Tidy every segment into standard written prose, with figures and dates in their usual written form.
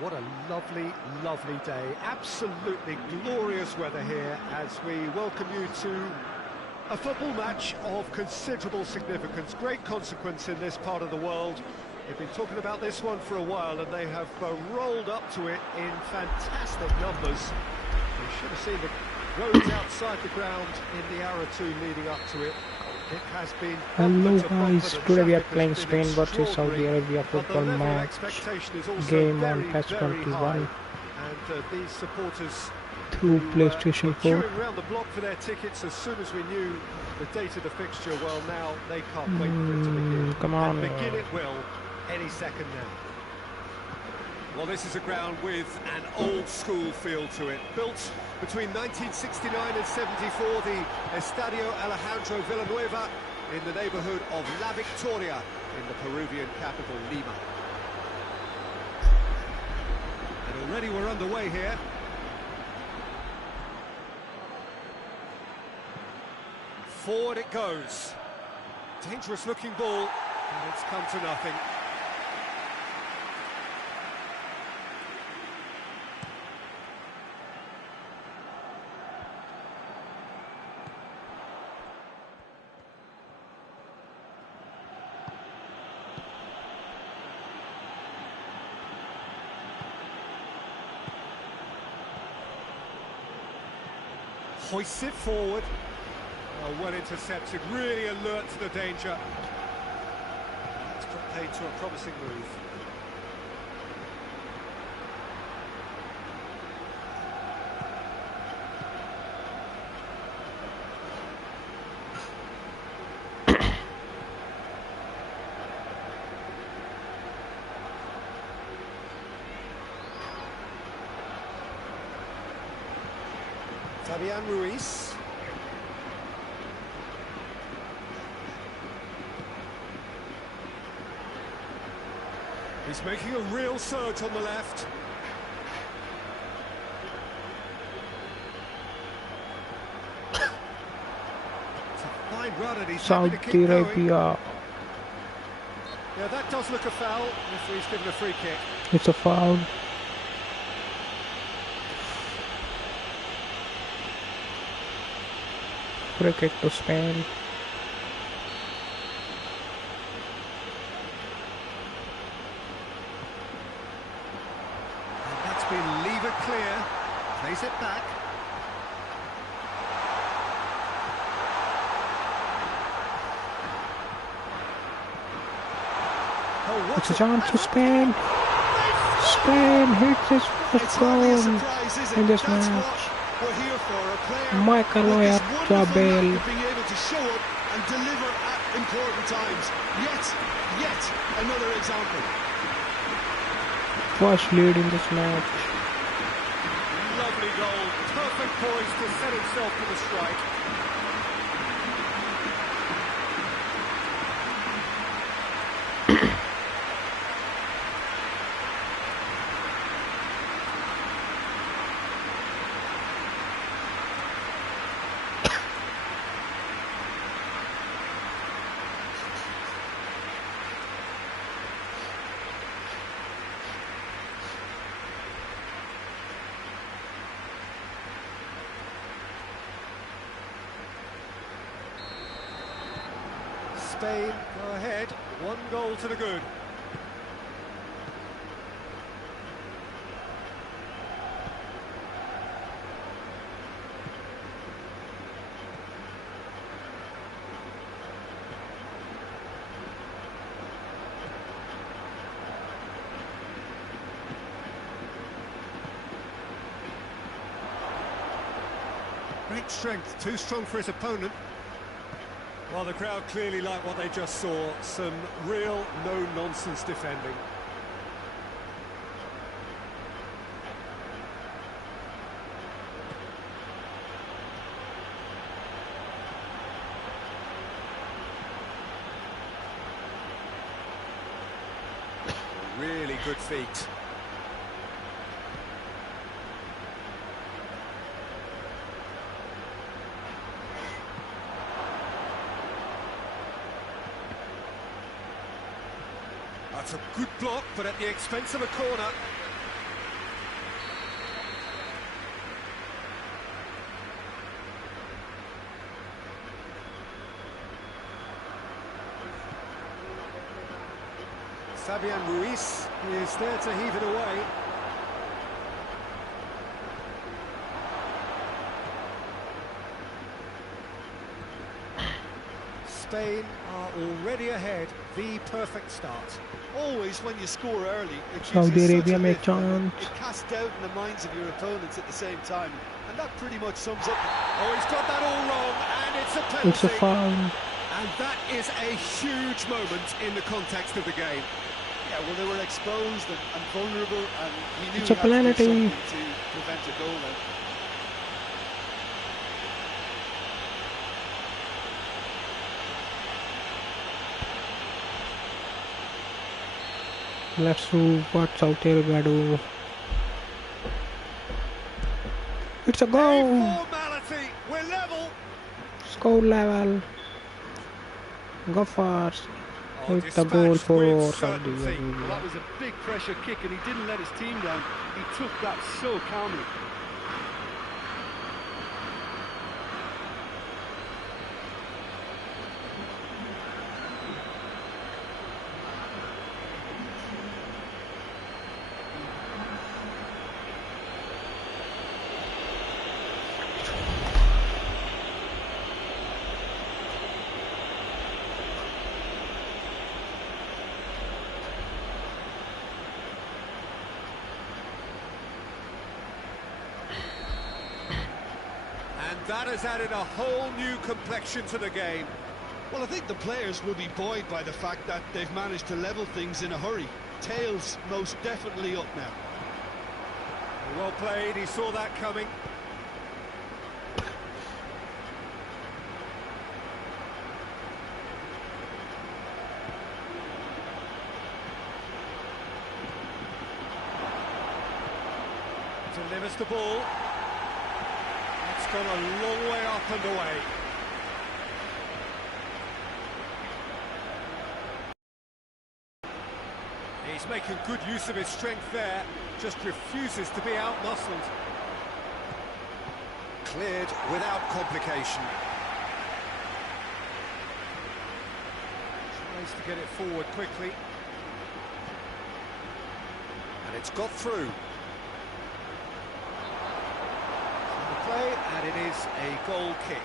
What a lovely, lovely day. Absolutely glorious weather here as we welcome you to a football match of considerable significance, great consequence in this part of the world. They've been talking about this one for a while and they have rolled up to it in fantastic numbers. You should have seen the roads outside the ground in the hour or two leading up to it. It has been Hello guys, today we are playing Spain versus Saudi Arabia football match game on PES 21 these supporters through PlayStation 4. queuing around the block for their tickets as soon as we knew the date of the fixture. Well, now they can't wait for it to begin. Come on. And begin it will any second now. Well, this is a ground with an old-school feel to it. Built between 1969 and 74, the Estadio Alejandro Villanueva in the neighbourhood of La Victoria in the Peruvian capital, Lima. And already we're underway here. Forward it goes. Dangerous-looking ball, and it's come to nothing. Hoists it forward. Well intercepted, really alert to the danger. It's got paid to a promising move. Fabian Ruiz. He's making a real surge on the left. It's a fine run and he's Saudi Arabia. Yeah, that does look a foul. Referee's given a free kick. It's a foul. Free kick to Spain. Leave it clear, plays it back. Oh, it's a chance to Spain. Spain hits his first goal in this match. Michael Oyarzabal. Being able to show up and deliver at important times. Yet another example. First lead in this match. Lovely goal, perfect poise to set himself for the strike. Spain go ahead, 1 goal to the good. Great strength, too strong for his opponent. Well, the crowd clearly like what they just saw. Some real no-nonsense defending. Really good feet. That's a good block, but at the expense of a corner. Fabian Ruiz is there to heave it away. Spain are already ahead. The perfect start. Always when you score early, it Saudi Arabia में chance. It casts doubt in the minds of your opponents at the same time, and that pretty much sums up. Oh, he's got that all wrong, and it's a penalty. It's a foul. And that is a huge moment in the context of the game. Yeah, well, they were exposed and vulnerable, and he knew It's he a had to do penalty. something to prevent a goal then. Let's do what Saudi Arabia do. It's a goal. Formality, we're level. Score level. Go first. Oh, Hit the goal dispatched with for Saudi certainty. Well, Arabia. that was a big pressure kick, and he didn't let his team down. He took that so calmly. That has added a whole new complexion to the game. Well, I think the players will be buoyed by the fact that they've managed to level things in a hurry. Tails most definitely up now. Well played, he saw that coming. Delivers the ball. It's gone a long way up and away. He's making good use of his strength there, just refuses to be outmuscled. Cleared without complication. Tries to get it forward quickly. And it's got through. Play, and it is a goal kick.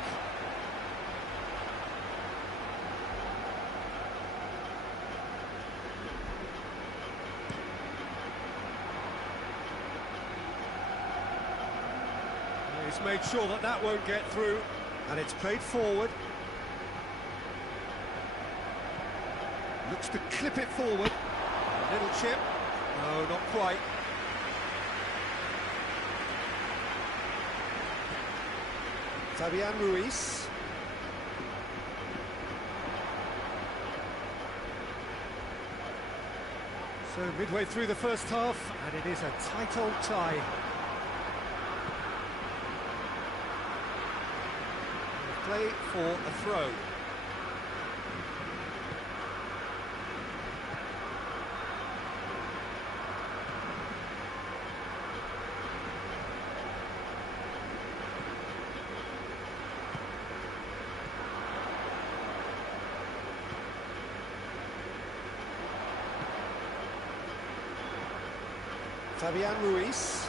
He's made sure that that won't get through, and it's played forward. Looks to clip it forward. A little chip. No, not quite. Fabian Ruiz. So midway through the first half, and it is a tight old tie. Play for a throw. Fabian Ruiz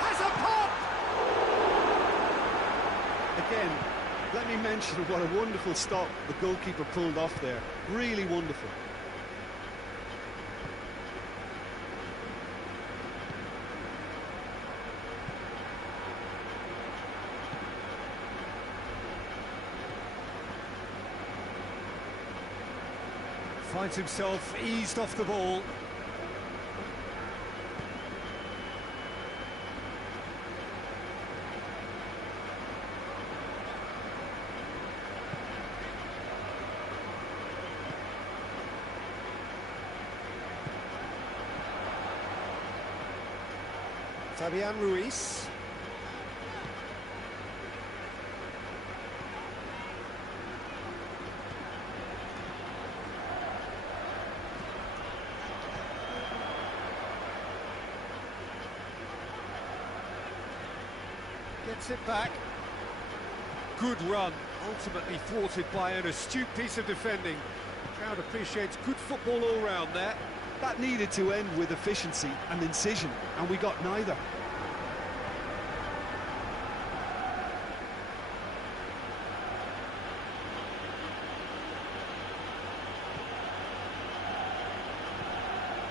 has a pop! Again, let me mention what a wonderful stop the goalkeeper pulled off there. Really wonderful. Finds himself eased off the ball. Fabian Ruiz. Gets it back. Good run, ultimately thwarted by an astute piece of defending. Crowd appreciates good football all round there. That needed to end with efficiency and incision, and we got neither.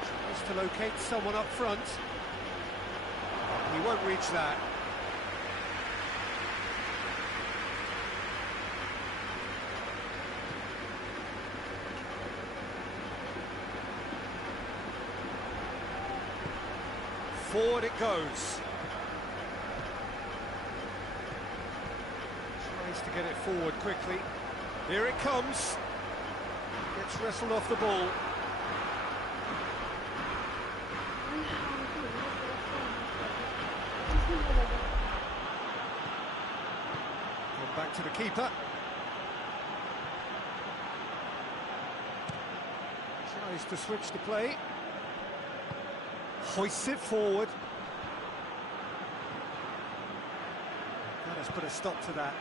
Tries to locate someone up front. He won't reach that. Forward it goes. Tries to get it forward quickly. Here it comes. Gets wrestled off the ball. Gone back to the keeper. Tries to switch the play. Hoists it forward. That has put a stop to that.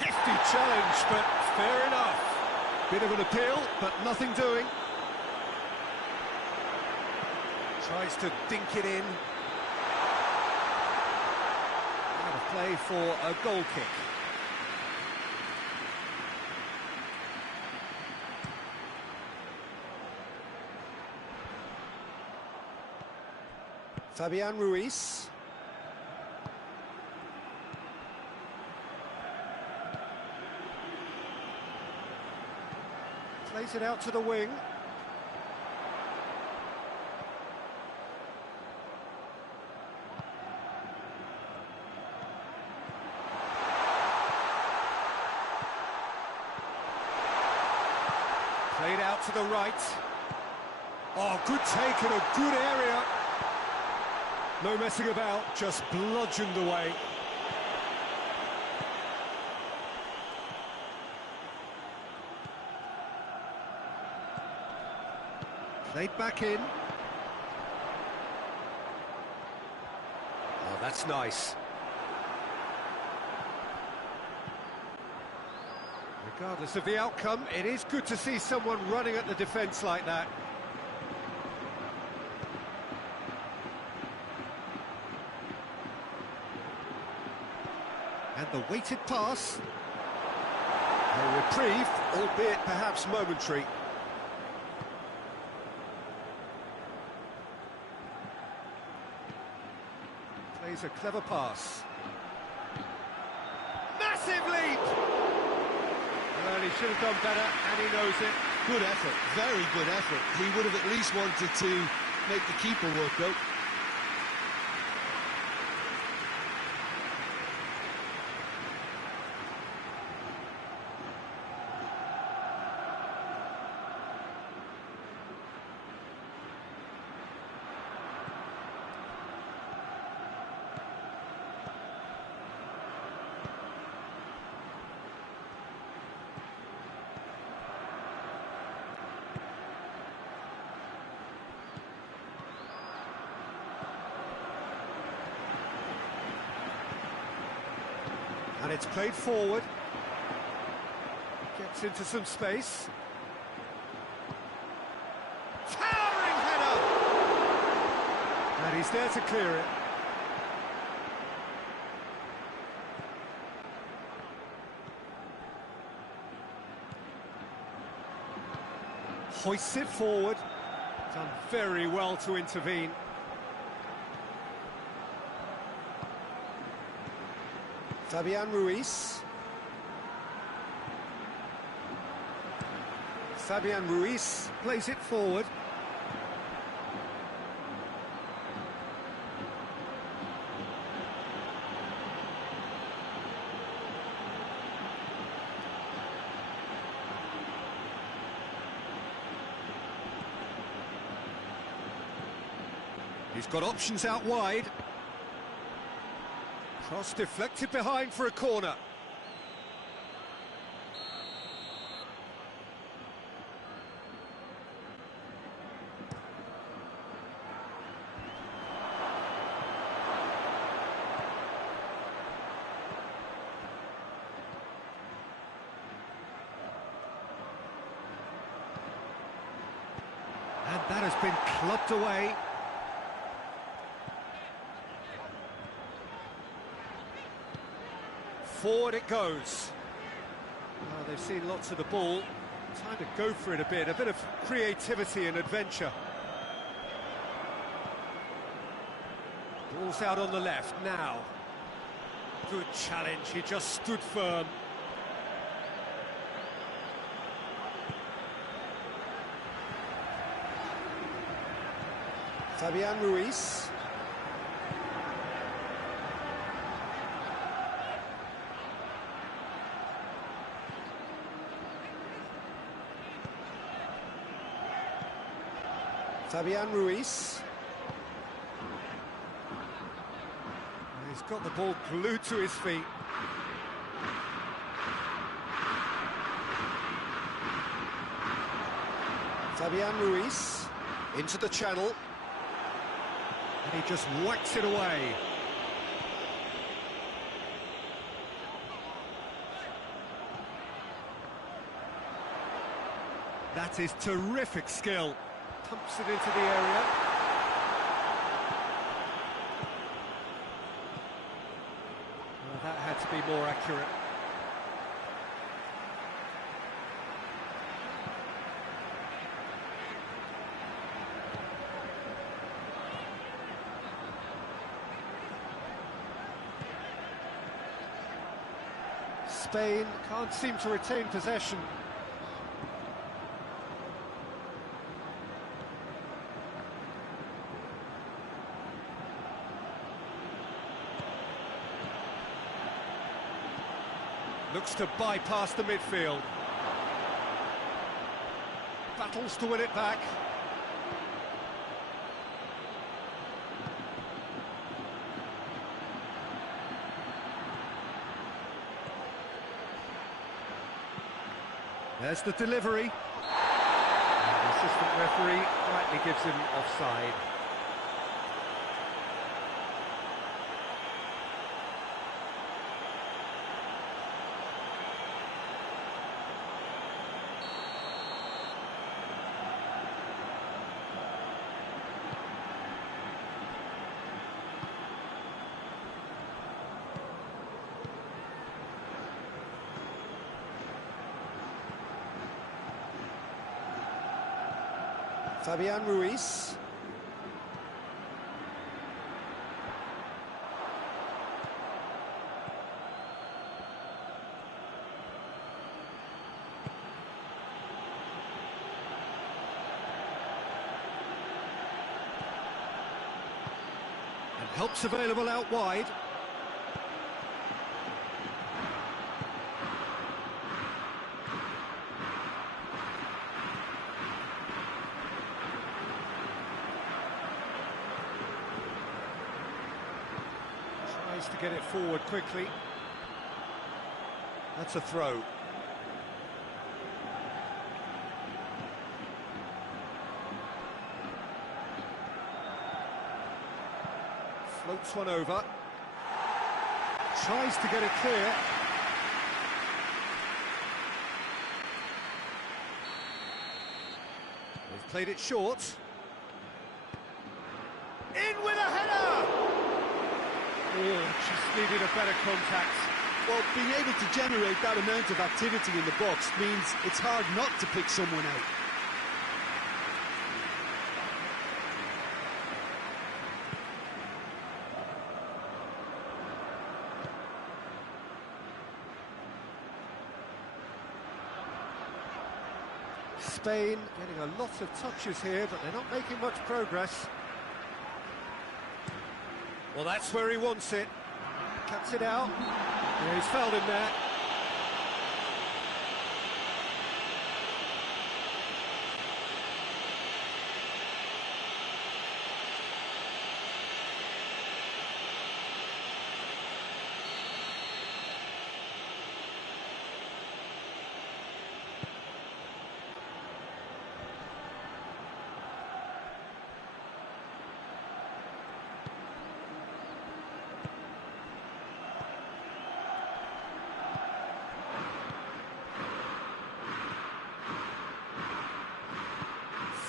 Hefty challenge, but fair enough. Bit of an appeal, but nothing doing. Tries to dink it in. Play for a goal kick. Fabian Ruiz. Plays it out to the wing. Played out to the right. Oh, good take in a good area. No messing about, just bludgeoned away. Played back in. Oh, that's nice. Regardless of the outcome, it is good to see someone running at the defence like that. And the weighted pass. A reprieve, albeit perhaps momentary. Plays a clever pass. Massive leap! Well, he should have done better, and he knows it. Good effort, very good effort. He would have at least wanted to make the keeper work, though. And it's played forward. Gets into some space. Towering header! And he's there to clear it. Hoists it forward. Done very well to intervene. Fabian Ruiz. Fabian Ruiz plays it forward. He's got options out wide. Cross deflected behind for a corner. That has been clubbed away. Forward it goes. Well, they've seen lots of the ball. Time to go for it a bit of creativity and adventure. Ball's out on the left now. Good challenge, he just stood firm. Fabian Ruiz. Fabian Ruiz. He's got the ball glued to his feet. Fabian Ruiz into the channel. And he just whacks it away. That is terrific skill. Pumps it into the area. Well, that had to be more accurate. Spain can't seem to retain possession. Looks to bypass the midfield. Battles to win it back. There's the delivery. And the assistant referee rightly gives him offside. Fabian Ruiz. And help's available out wide. To get it forward quickly. That's a throw. Floats one over. Tries to get it clear. They've played it short. In with a header! Oh, just needed a better contact. Well, being able to generate that amount of activity in the box means it's hard not to pick someone out. Spain getting a lot of touches here, but they're not making much progress. Well, that's where he wants it. Cuts it out. Yeah, he's fouled him there.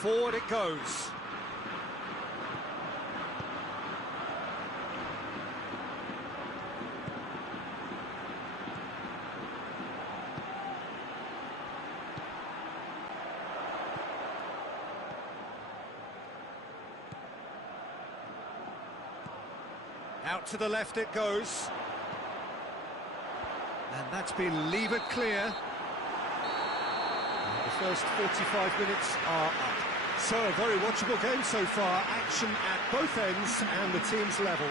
Forward it goes. Out to the left it goes. And that's been levered clear. And the first 45 minutes are up. So a very watchable game so far. Action at both ends and the team's level.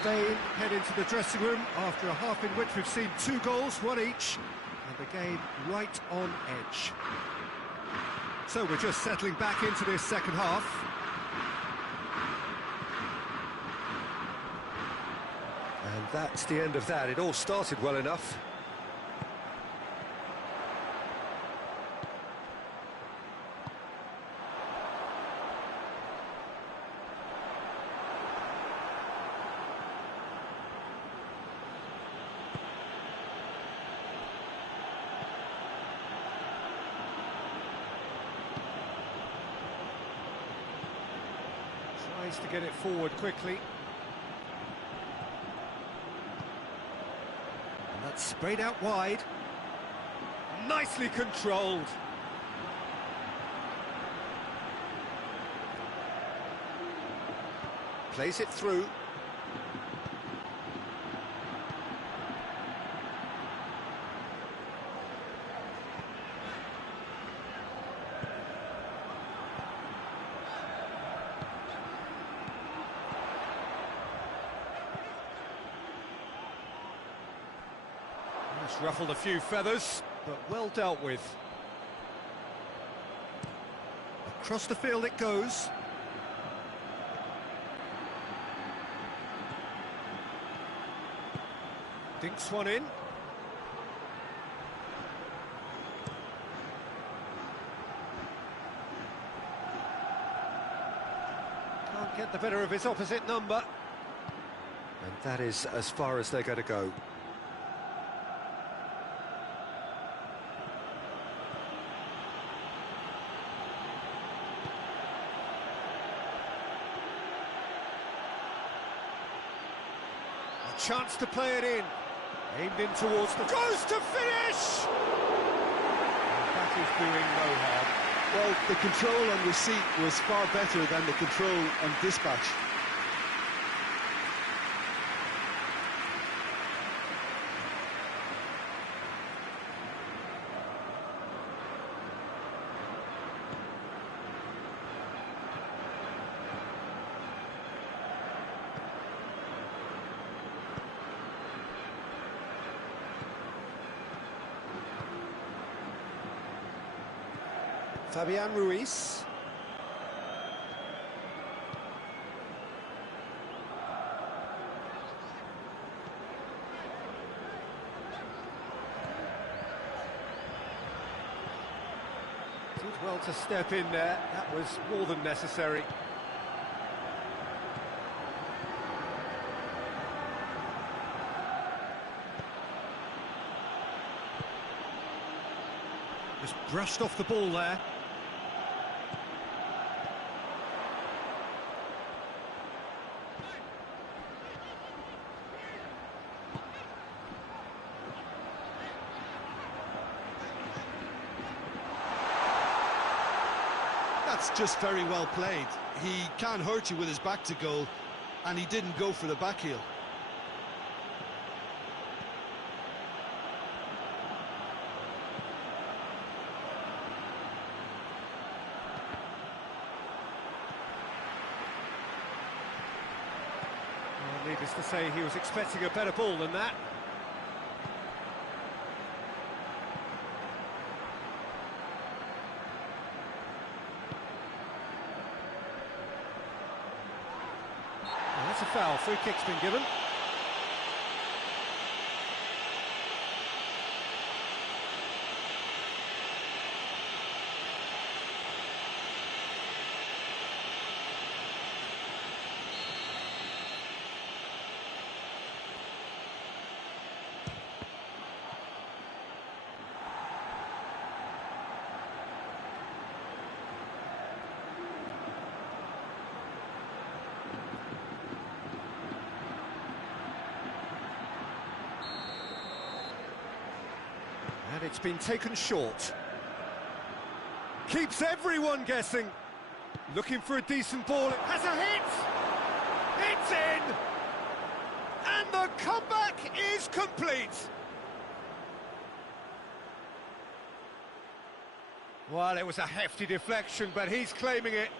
Spain head into the dressing room after a half in which we've seen 2 goals, 1 each, and the game right on edge. So we're just settling back into this second half. And that's the end of that. It all started well enough. Tries to get it forward quickly. That's sprayed out wide. Nicely controlled. Plays it through. Ruffled a few feathers, but well dealt with. Across the field it goes. Dinks one in. Can't get the better of his opposite number. And that is as far as they're going to go. Chance to play it in. Aimed in towards the... Goes to finish! And that is doing no harm. Well, the control on receipt was far better than the control on dispatch. Fabian Ruiz. Did well to step in there. That was more than necessary. Just brushed off the ball there. That's just very well played. He can't hurt you with his back to goal, and he didn't go for the back heel. Well, needless to say, he was expecting a better ball than that. That's a foul. Free kick's been given. And it's been taken short. Keeps everyone guessing. Looking for a decent ball. It has a hit! It's in! And the comeback is complete! Well, it was a hefty deflection, but he's claiming it.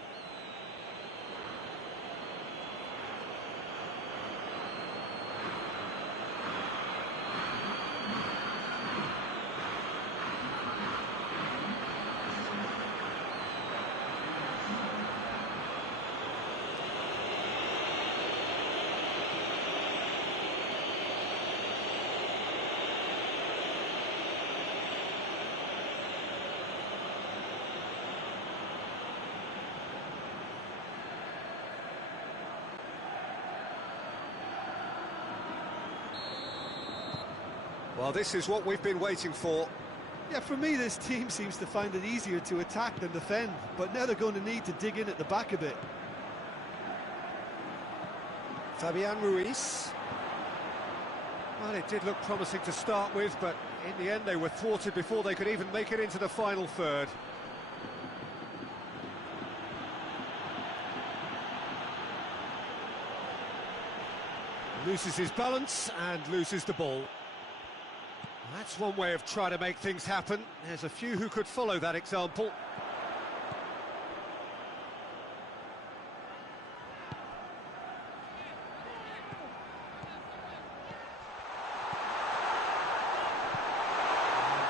Well, this is what we've been waiting for. Yeah, for me, this team seems to find it easier to attack than defend, but now they're going to need to dig in at the back a bit. Fabian Ruiz. Well, it did look promising to start with, but in the end they were thwarted before they could even make it into the final third. Loses his balance and loses the ball. That's one way of trying to make things happen. There's a few who could follow that example.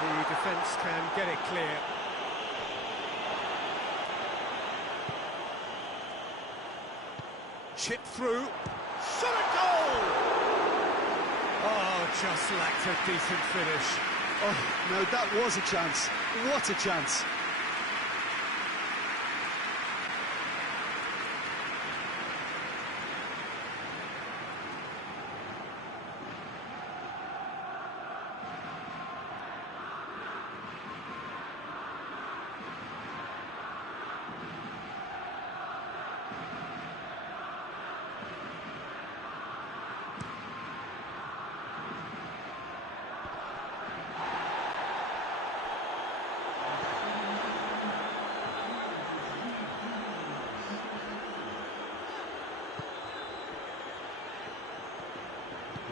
And the defence can get it clear. Chip through. Shot a goal! Oh, just lacked a decent finish. Oh, no, that was a chance. What a chance.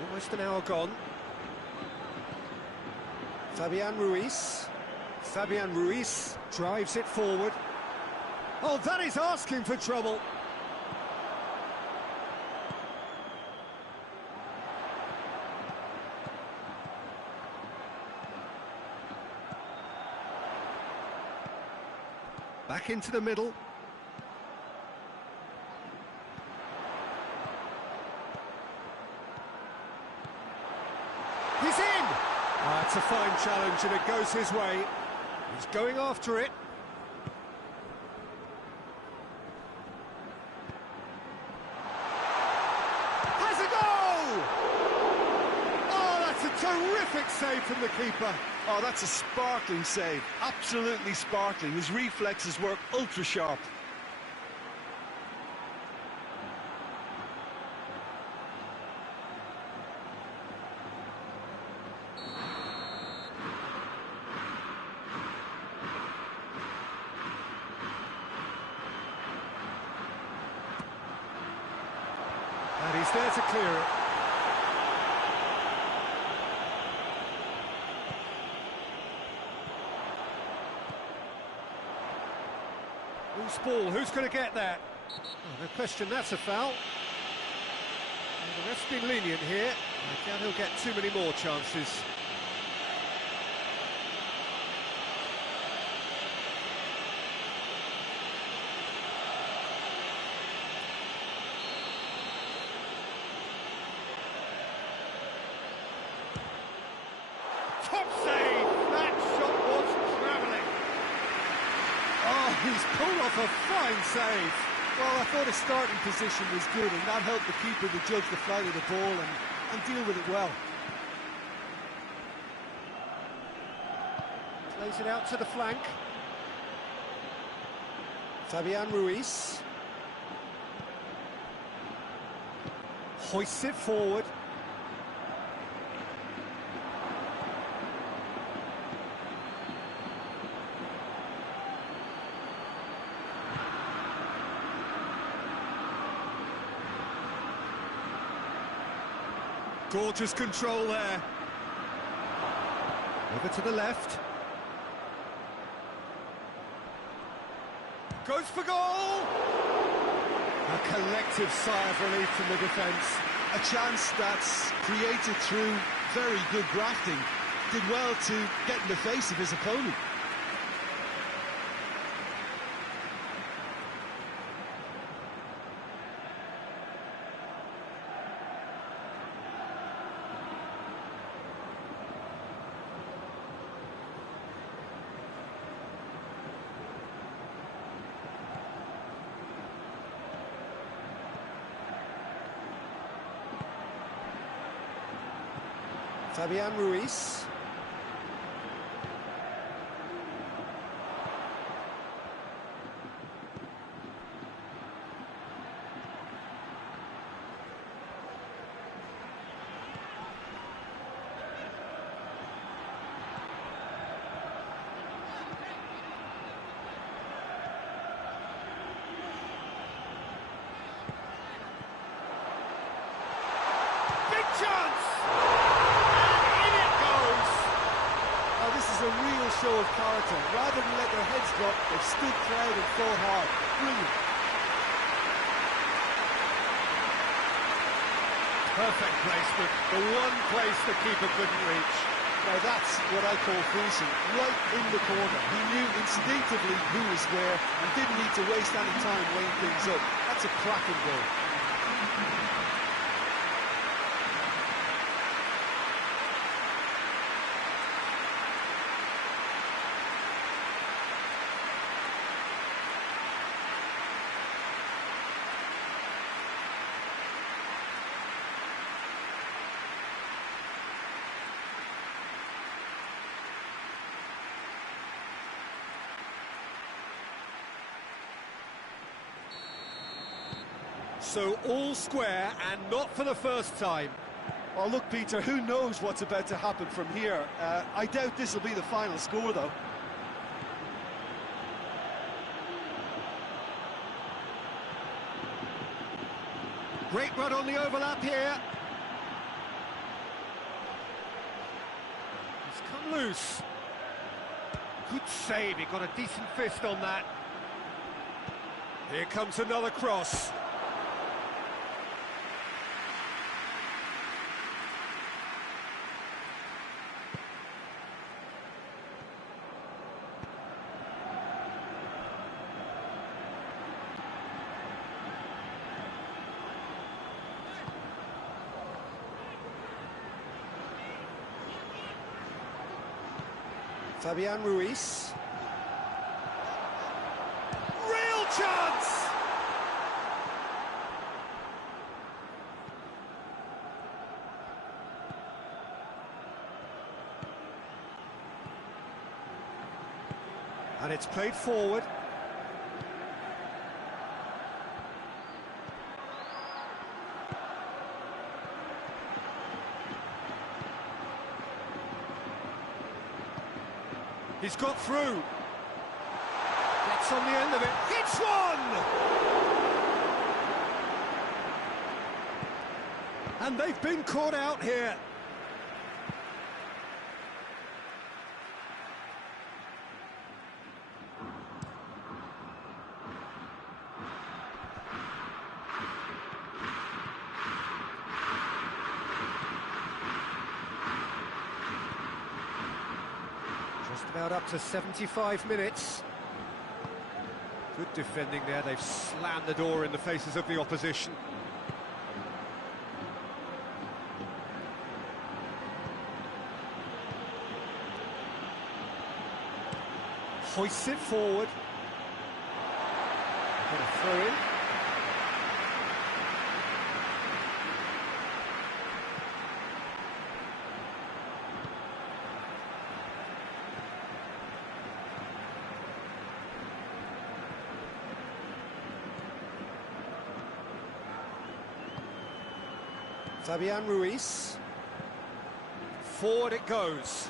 Almost an hour gone. Fabian Ruiz. Fabian Ruiz drives it forward. Oh, that is asking for trouble. Back into the middle. He's in! It's a fine challenge and it goes his way. He's going after it. Has a goal! Oh, that's a terrific save from the keeper. Oh, that's a sparkling save. Absolutely sparkling. His reflexes work ultra sharp. And he's there to clear it. Loose ball, who's going to get that? Oh, no question, that's a foul. And the ref's been lenient here. I doubt he'll get too many more chances. Top save! That shot was travelling. Oh, he's pulled off a fine save. Well, I thought his starting position was good, and that helped the keeper to judge the flight of the ball and deal with it well. Plays it out to the flank. Fabian Ruiz. Hoists it forward. Gorgeous control there. Over to the left. Goes for goal! A collective sigh of relief from the defence. A chance that's created through very good grafting. Did well to get in the face of his opponent. Fabian Ruiz. Big chance! A real show of character. Rather than let their heads drop, they've stood proud and fought hard. Brilliant. Perfect placement. The one place the keeper couldn't reach. Now that's what I call finishing. Right in the corner. He knew instinctively who was where and didn't need to waste any time weighing things up. That's a cracking goal. So all square, and not for the first time. Well, look, Peter, who knows what's about to happen from here? I doubt this will be the final score, though. Great run on the overlap here. He's come loose. Good save, he got a decent fist on that. Here comes another cross. Fabian Ruiz. Real chance! And it's played forward. He's got through. Gets on the end of it. Hits one! And they've been caught out here. Just about up to 75 minutes. Good defending there, they've slammed the door in the faces of the opposition. Hoists it forward. Got a throw in. Fabian Ruiz. Forward it goes.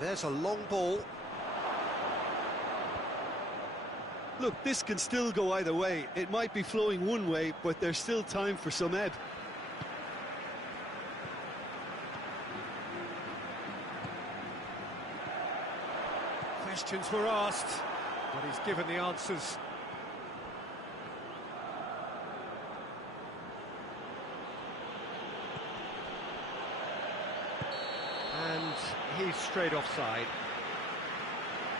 There's a long ball. Look, this can still go either way. It might be flowing one way, but there's still time for some ebb. Questions were asked, but he's given the answers. And he's straight offside.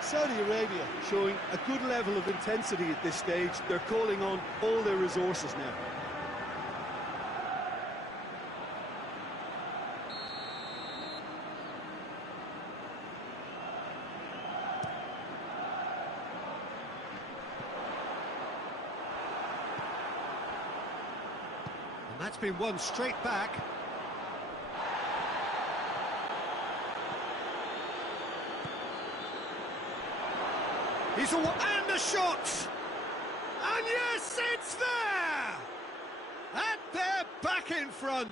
Saudi Arabia showing a good level of intensity at this stage. They're calling on all their resources now. And that's been won straight back. He's and the shot! And yes, it's there! And they're back in front!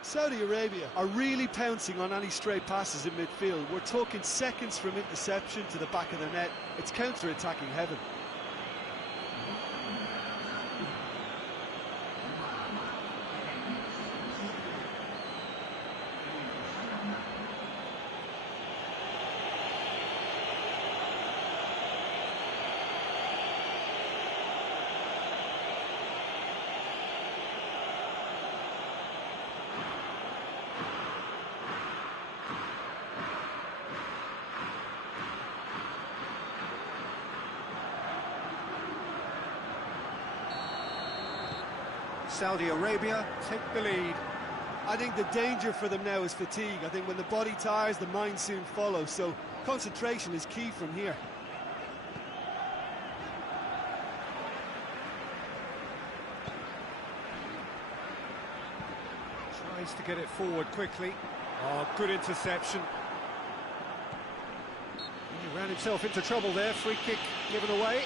Saudi Arabia are really pouncing on any stray passes in midfield. We're talking seconds from interception to the back of the net. It's counter-attacking heaven. Saudi Arabia take the lead. I think the danger for them now is fatigue. I think when the body tires, the mind soon follows. So concentration is key from here. Tries to get it forward quickly. Oh, good interception. He ran himself into trouble there. Free kick given away.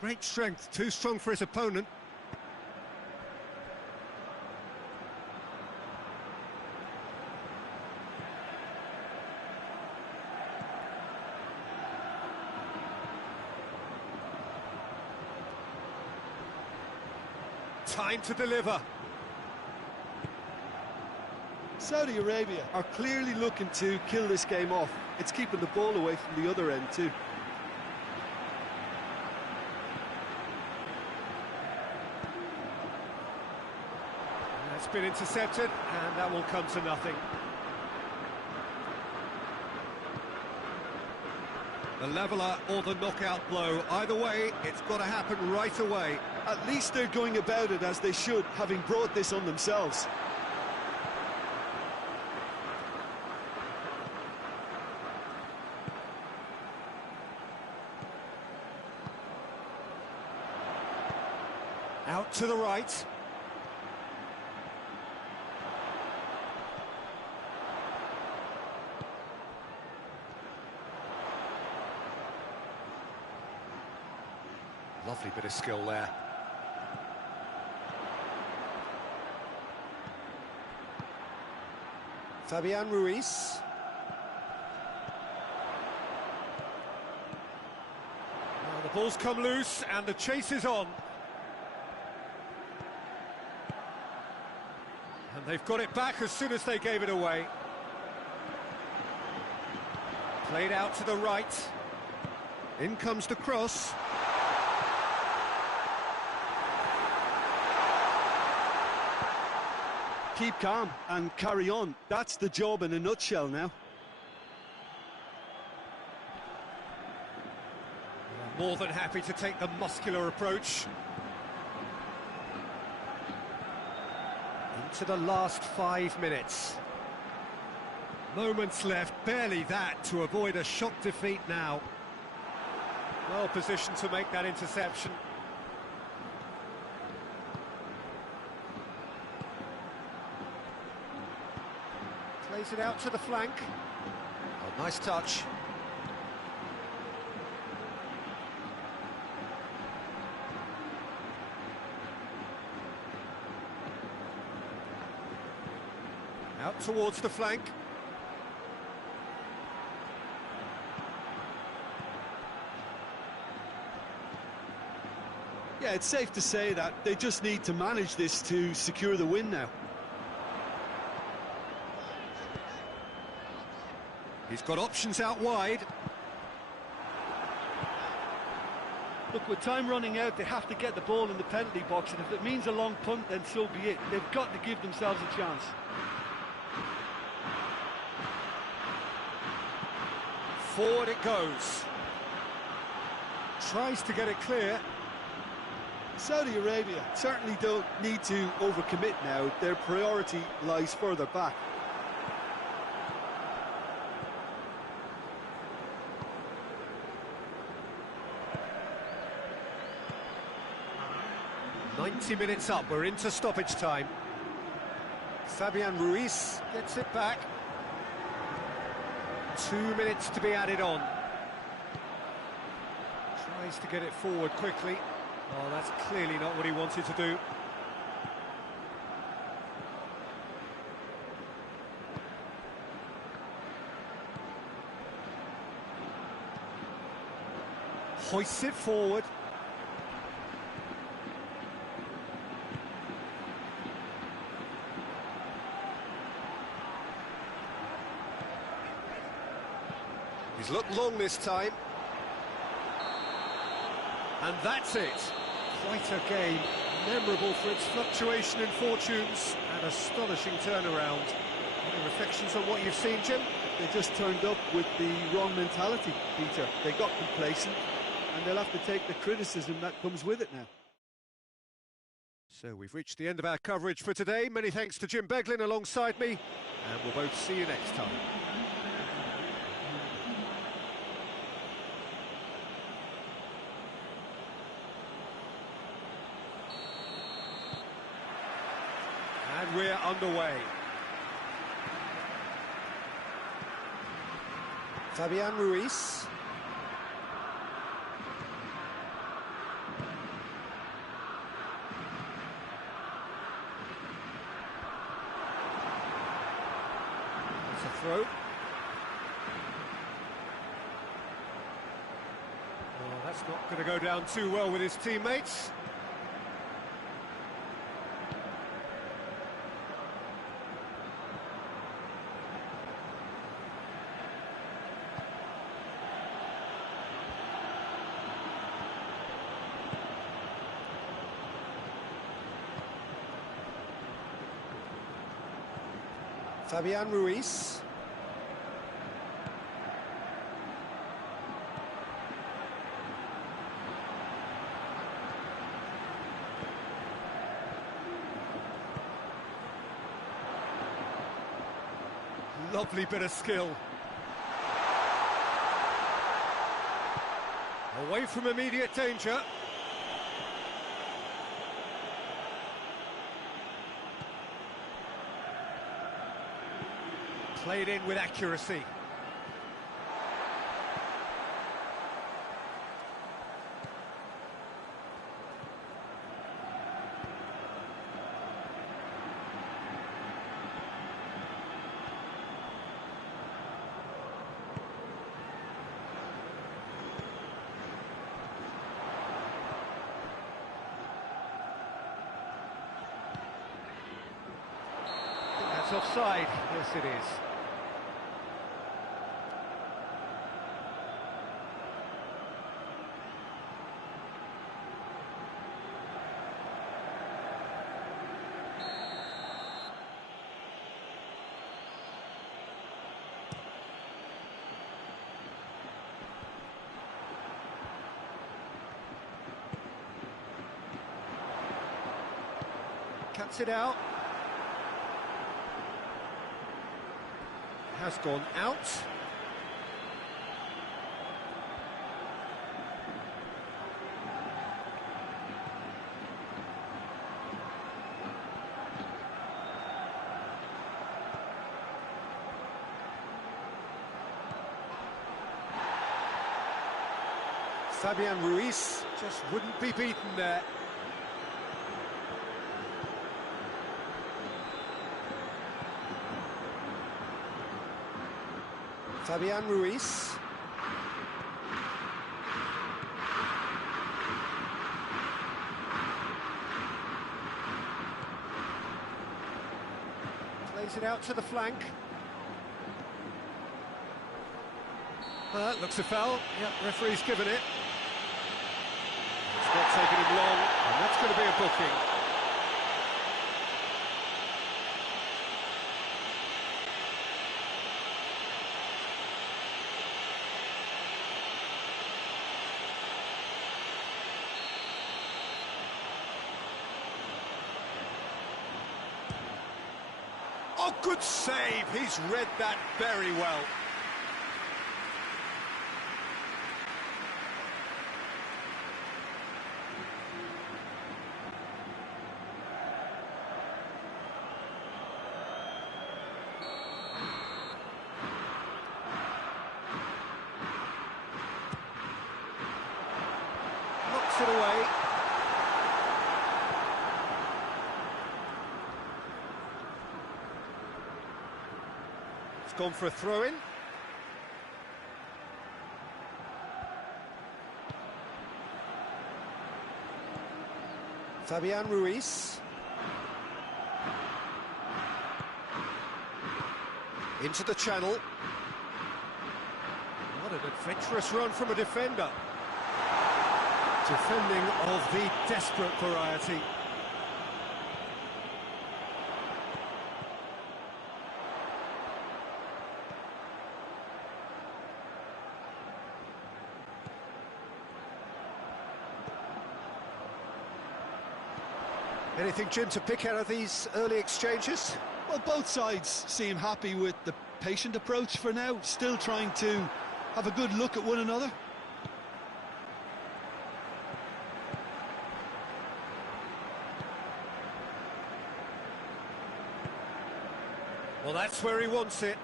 Great strength, too strong for his opponent. Time to deliver. Saudi Arabia are clearly looking to kill this game off. It's keeping the ball away from the other end too. That's been intercepted, and that will come to nothing. The leveller or the knockout blow. Either way, it's got to happen right away. At least they're going about it as they should, having brought this on themselves. Out to the right. Lovely bit of skill there. Fabian Ruiz. Now the ball's come loose and the chase is on. And they've got it back as soon as they gave it away. Played out to the right. In comes the cross. Keep calm and carry on. That's the job in a nutshell now. More than happy to take the muscular approach. Into the last 5 minutes. Moments left, barely that, to avoid a shock defeat now. Well positioned to make that interception. Plays it out to the flank. Oh, nice touch. Out towards the flank. Yeah, it's safe to say that they just need to manage this to secure the win now. He's got options out wide. Look, with time running out, they have to get the ball in the penalty box, and if it means a long punt, then so be it. They've got to give themselves a chance. Forward it goes. Tries to get it clear. Saudi Arabia certainly don't need to overcommit now. Their priority lies further back. "90 minutes up, we're into stoppage time. Fabian Ruiz gets it back. 2 minutes to be added on. Tries to get it forward quickly. Oh, that's clearly not what he wanted to do. Hoists it forward. He's looked long this time. And that's it. Quite a game, memorable for its fluctuation in fortunes and astonishing turnaround. Any reflections on what you've seen, Jim? They just turned up with the wrong mentality, Peter. They got complacent, and they'll have to take the criticism that comes with it now. So we've reached the end of our coverage for today. Many thanks to Jim Beglin alongside me, and we'll both see you next time. And we're underway. Fabian Ruiz. It's a throw. Oh, that's not going to go down too well with his teammates. Fabian Ruiz. Lovely bit of skill. Away from immediate danger. Played in with accuracy. That's offside. Yes, it is. Cuts it out. Has gone out. Fabian Ruiz just wouldn't be beaten there. Fabian Ruiz. Plays it out to the flank. Looks a foul. Yep, referee's given it. It's not taking him long, and that's going to be a booking. Oh, good save. He's read that very well. Knocks it away. Gone for a throw-in. Fabian Ruiz. Into the channel. What an adventurous run from a defender. Defending of the desperate variety. Anything, Jim, to pick out of these early exchanges? Well, both sides seem happy with the patient approach for now, still trying to have a good look at one another. Well, that's where he wants it.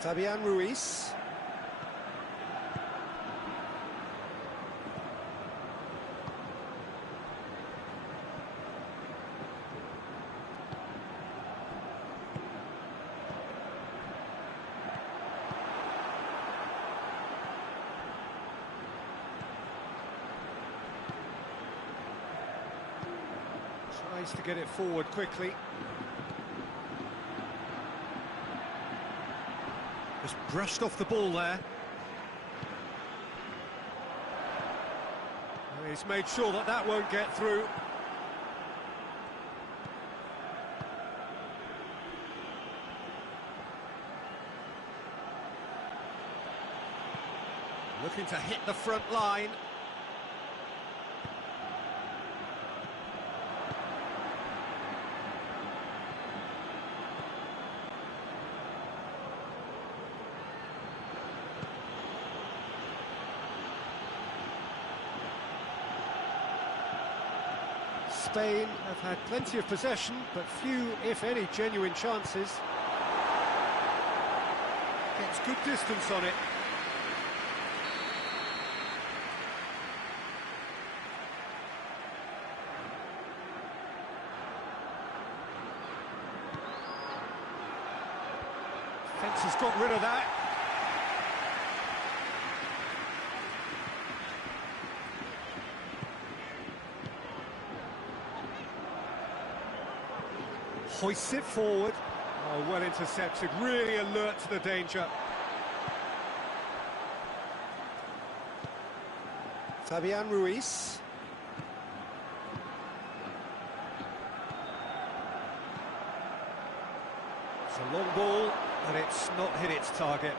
Fabian Ruiz. Tries to get it forward quickly. Just brushed off the ball there. He's made sure that that won't get through. Looking to hit the front line. Spain have had plenty of possession, but few, if any, genuine chances. Gets good distance on it. Defence has got rid of that. Hoists it forward. Oh, well intercepted, really alert to the danger. Fabian Ruiz. It's a long ball, and it's not hit its target.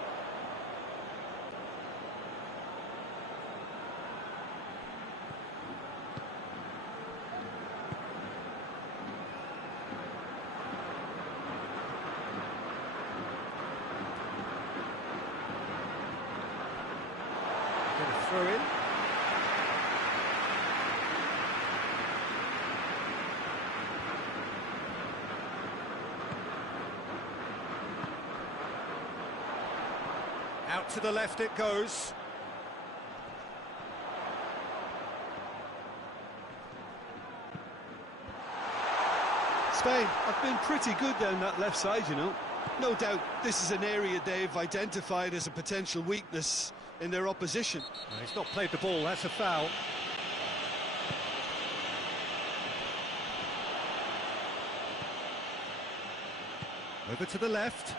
Throw in. Out to the left it goes. Spain have been pretty good down that left side, you know. No doubt this is an area they've identified as a potential weakness in their opposition. He's not played the ball, that's a foul. Over to the left.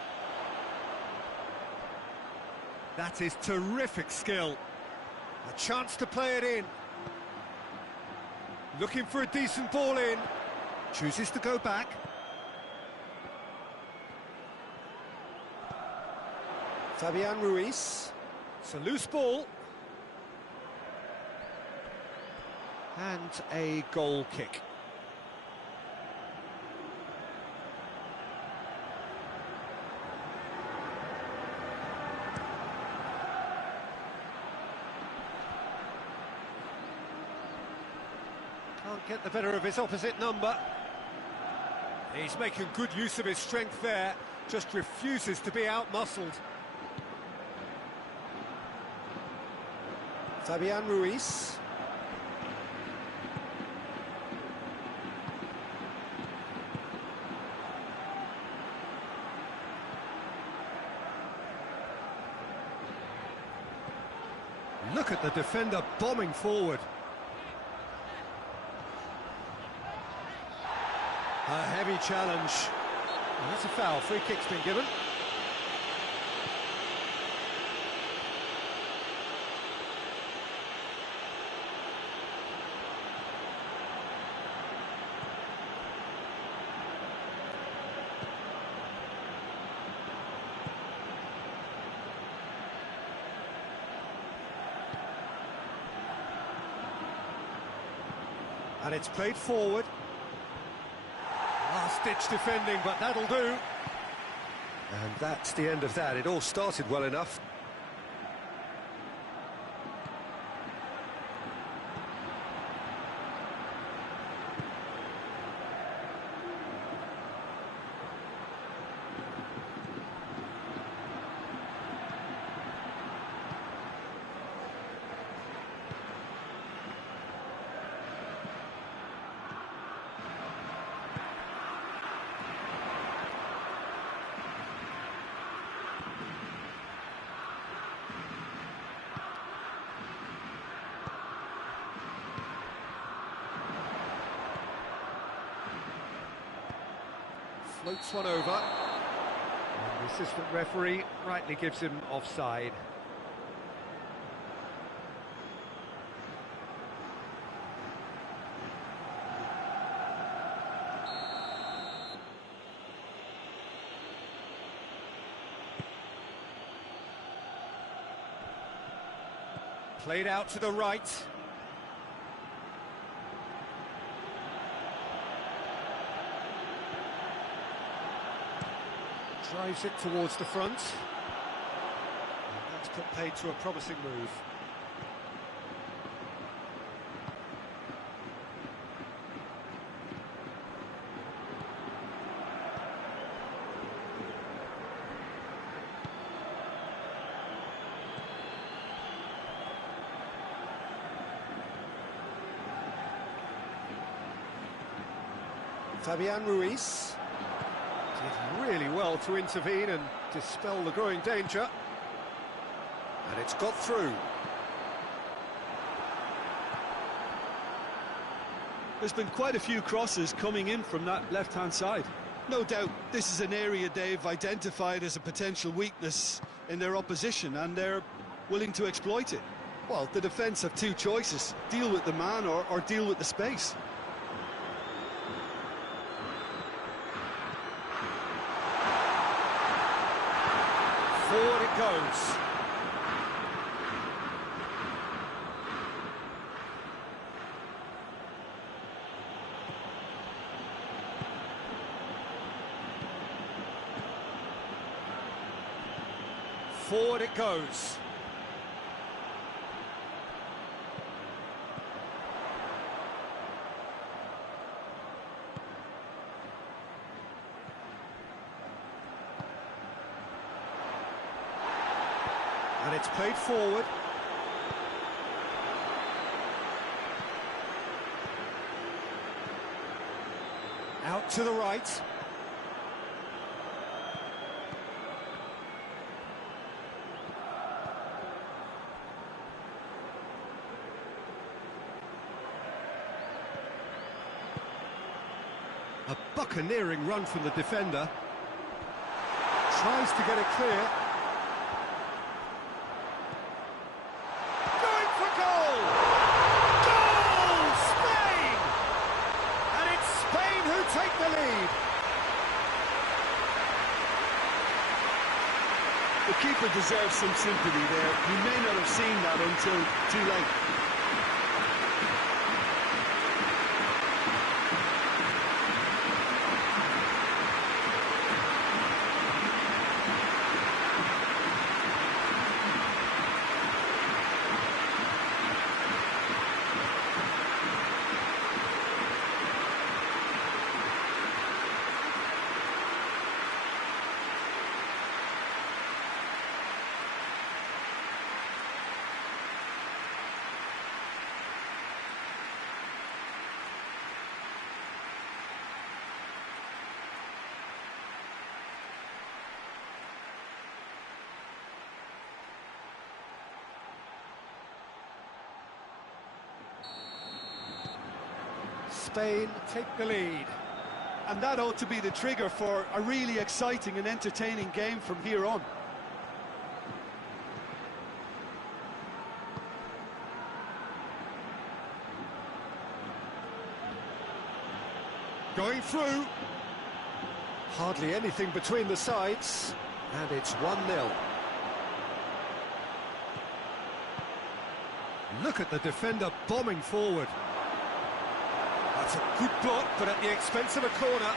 That is terrific skill. A chance to play it in. Looking for a decent ball in. Chooses to go back. Fabian Ruiz. It's a loose ball. And a goal kick. Can't get the better of his opposite number. He's making good use of his strength there, just refuses to be out-muscled. Fabian Ruiz. Look at the defender bombing forward. A heavy challenge. And that's a foul. Free kick's been given. And it's played forward. Last-ditch defending, but that'll do. And that's the end of that. It all started well enough. Floats one over. And the assistant referee rightly gives him offside. Played out to the right. Drives it towards the front. And that's put paid to a promising move. Fabian Ruiz did really well to intervene and dispel the growing danger. And it's got through. There's been quite a few crosses coming in from that left-hand side. No doubt this is an area they've identified as a potential weakness in their opposition, and they're willing to exploit it. Well, the defence have two choices: deal with the man or deal with the space. Forward it goes. Forward it goes. And it's played forward. Out to the right. A buccaneering run from the defender. Tries to get it clear. Going for goal! Goal! Spain! And it's Spain who take the lead. The keeper deserves some sympathy there. He may not have seen that until too late. Spain take the lead. And that ought to be the trigger for a really exciting and entertaining game from here on. Going through. Hardly anything between the sides. And it's 1-0. Look at the defender bombing forward. That's a good block, but at the expense of a corner.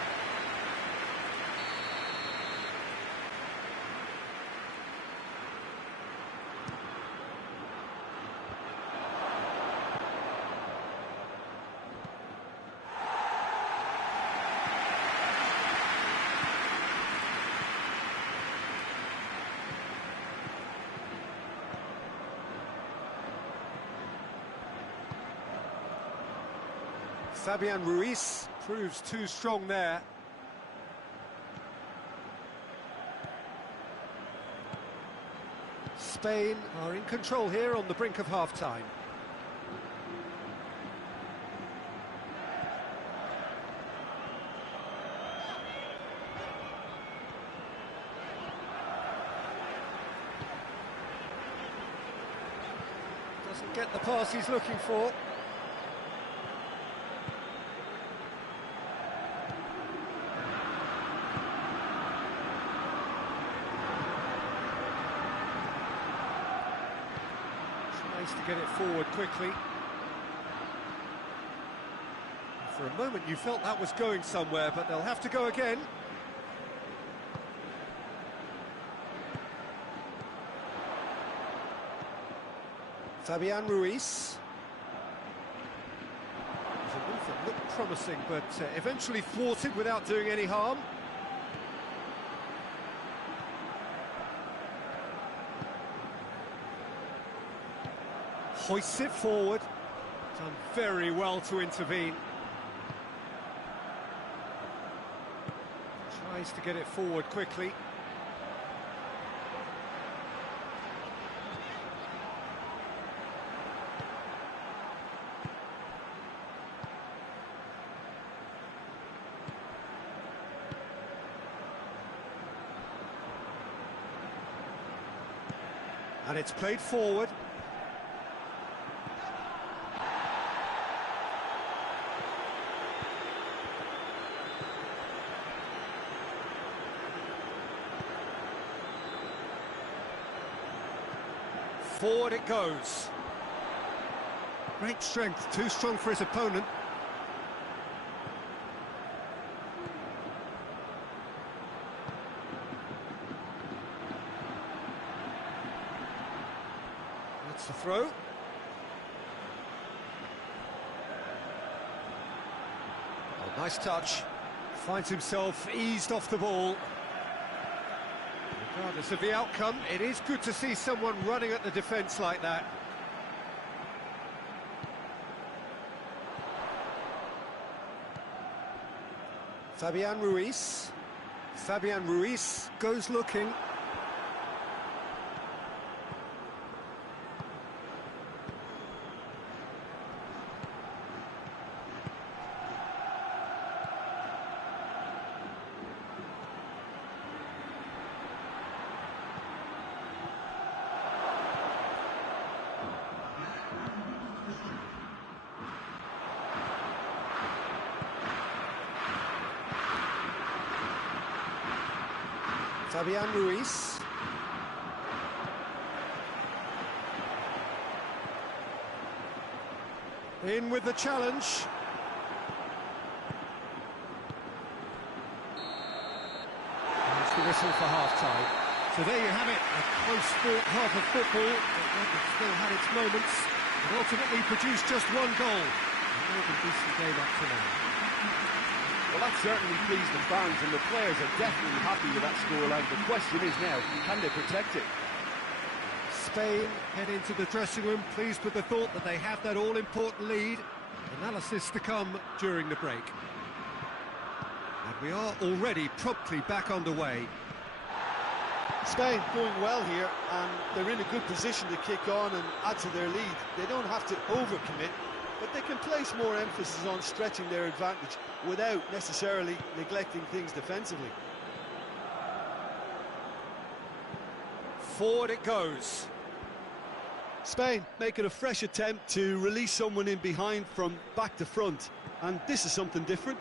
Fabian Ruiz proves too strong there. Spain are in control here on the brink of half-time. Doesn't get the pass he's looking for. To get it forward quickly. For a moment you felt that was going somewhere, but they'll have to go again. Fabian Ruiz. It was a move that looked promising, but eventually thwarted without doing any harm. Hoists it forward. Done very well to intervene. Tries to get it forward quickly. And it's played forward. Forward it goes. Great strength, too strong for his opponent. That's the throw. Oh, nice touch. Finds himself eased off the ball. Regardless of the outcome, it is good to see someone running at the defence like that. Fabian Ruiz. Fabian Ruiz goes looking. Fabian Ruiz. In with the challenge. That's the whistle for half-time. So there you have it, a close-fought half of football, but one that still had its moments, and ultimately produced just one goal. A more than decent game up to now. Well, that certainly pleased the fans, and the players are definitely happy with that scoreline. The question is now, can they protect it? Spain head into the dressing room, pleased with the thought that they have that all-important lead. Analysis to come during the break. And we are already promptly back underway. Spain going well here, and they're in a good position to kick on and add to their lead. They don't have to overcommit, but they can place more emphasis on stretching their advantage without necessarily neglecting things defensively. Forward it goes. Spain making a fresh attempt to release someone in behind from back to front, and this is something different.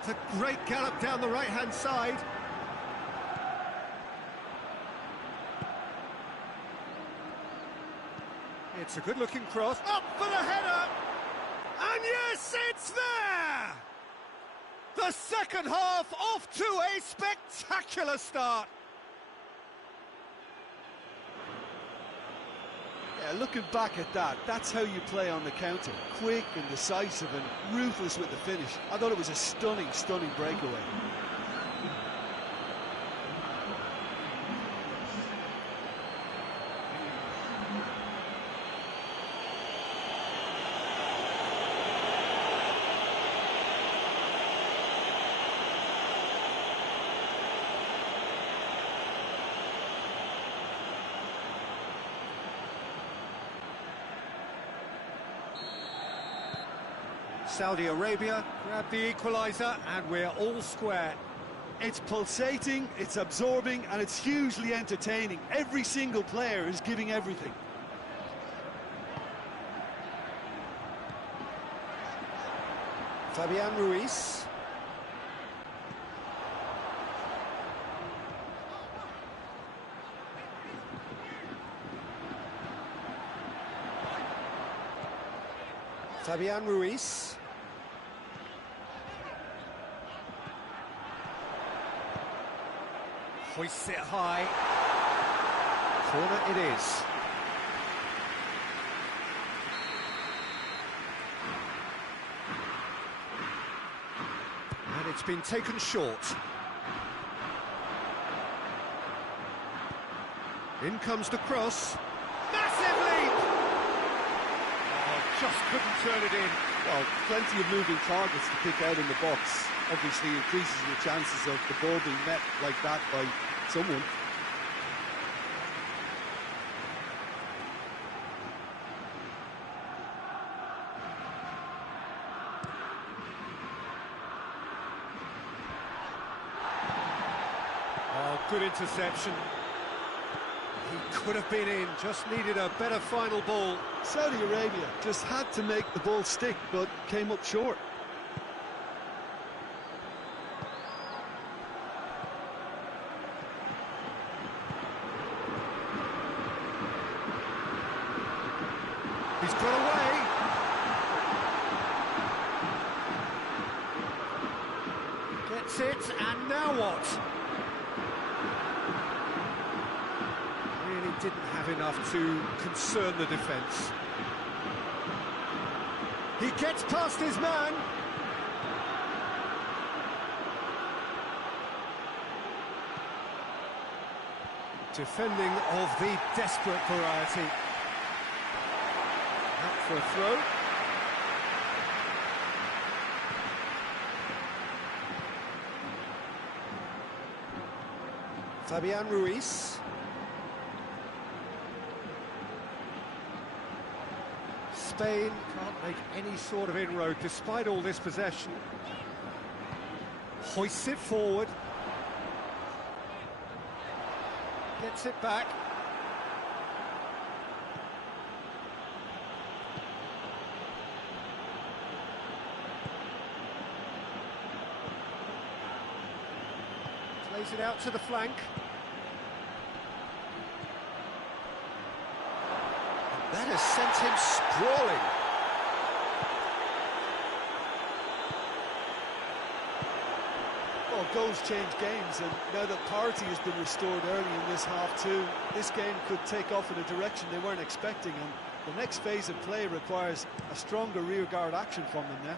It's a great gallop down the right-hand side. It's a good-looking cross. Up for the header! And yes, it's there! The second half off to a spectacular start. Yeah, looking back at that, that's how you play on the counter. Quick and decisive and ruthless with the finish. I thought it was a stunning, stunning breakaway. Saudi Arabia grabbed the equaliser, and we're all square. It's pulsating, it's absorbing, and it's hugely entertaining. Every single player is giving everything. Fabian Ruiz. Fabian Ruiz. Hoists it high. Corner it is. And it's been taken short. In comes the cross. Massive leap! Oh, just couldn't turn it in. Well, plenty of moving targets to pick out in the box. Obviously increases your chances of the ball being met like that by someone. Oh, good interception. He could have been in, just needed a better final ball. Saudi Arabia just had to make the ball stick, but came up short. He's got away. Gets it, and now what? Really didn't have enough to concern the defence. He gets past his man. Defending of the desperate variety. Out for a throw. Fabian Ruiz. Spain can't make any sort of inroad despite all this possession. Hoists it forward. Gets it back. Plays it out to the flank. That has sent him sprawling. Well, goals change games, and now that parity has been restored early in this half too, this game could take off in a direction they weren't expecting, and the next phase of play requires a stronger rearguard action from them now.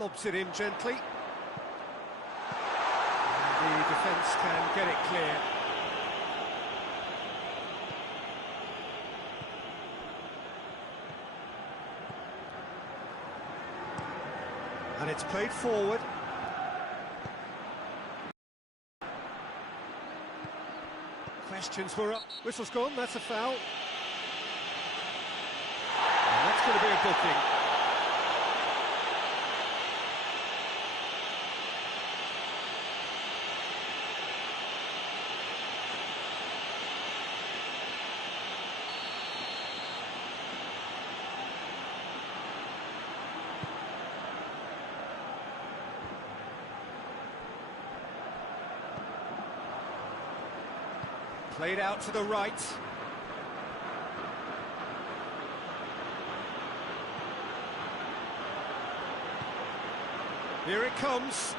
Lobs it in gently. And the defence can get it clear. And it's played forward. Questions were up. Whistle's gone, that's a foul. And that's going to be a booking. Played out to the right. Here it comes.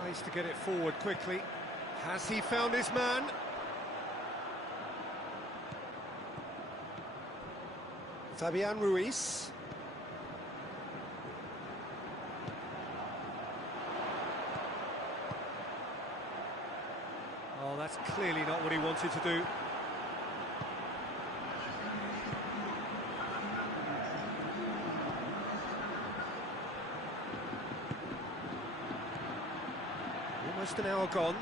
Tries to get it forward quickly. Has he found his man? Fabian Ruiz. Oh, that's clearly not what he wanted to do. Almost an hour gone.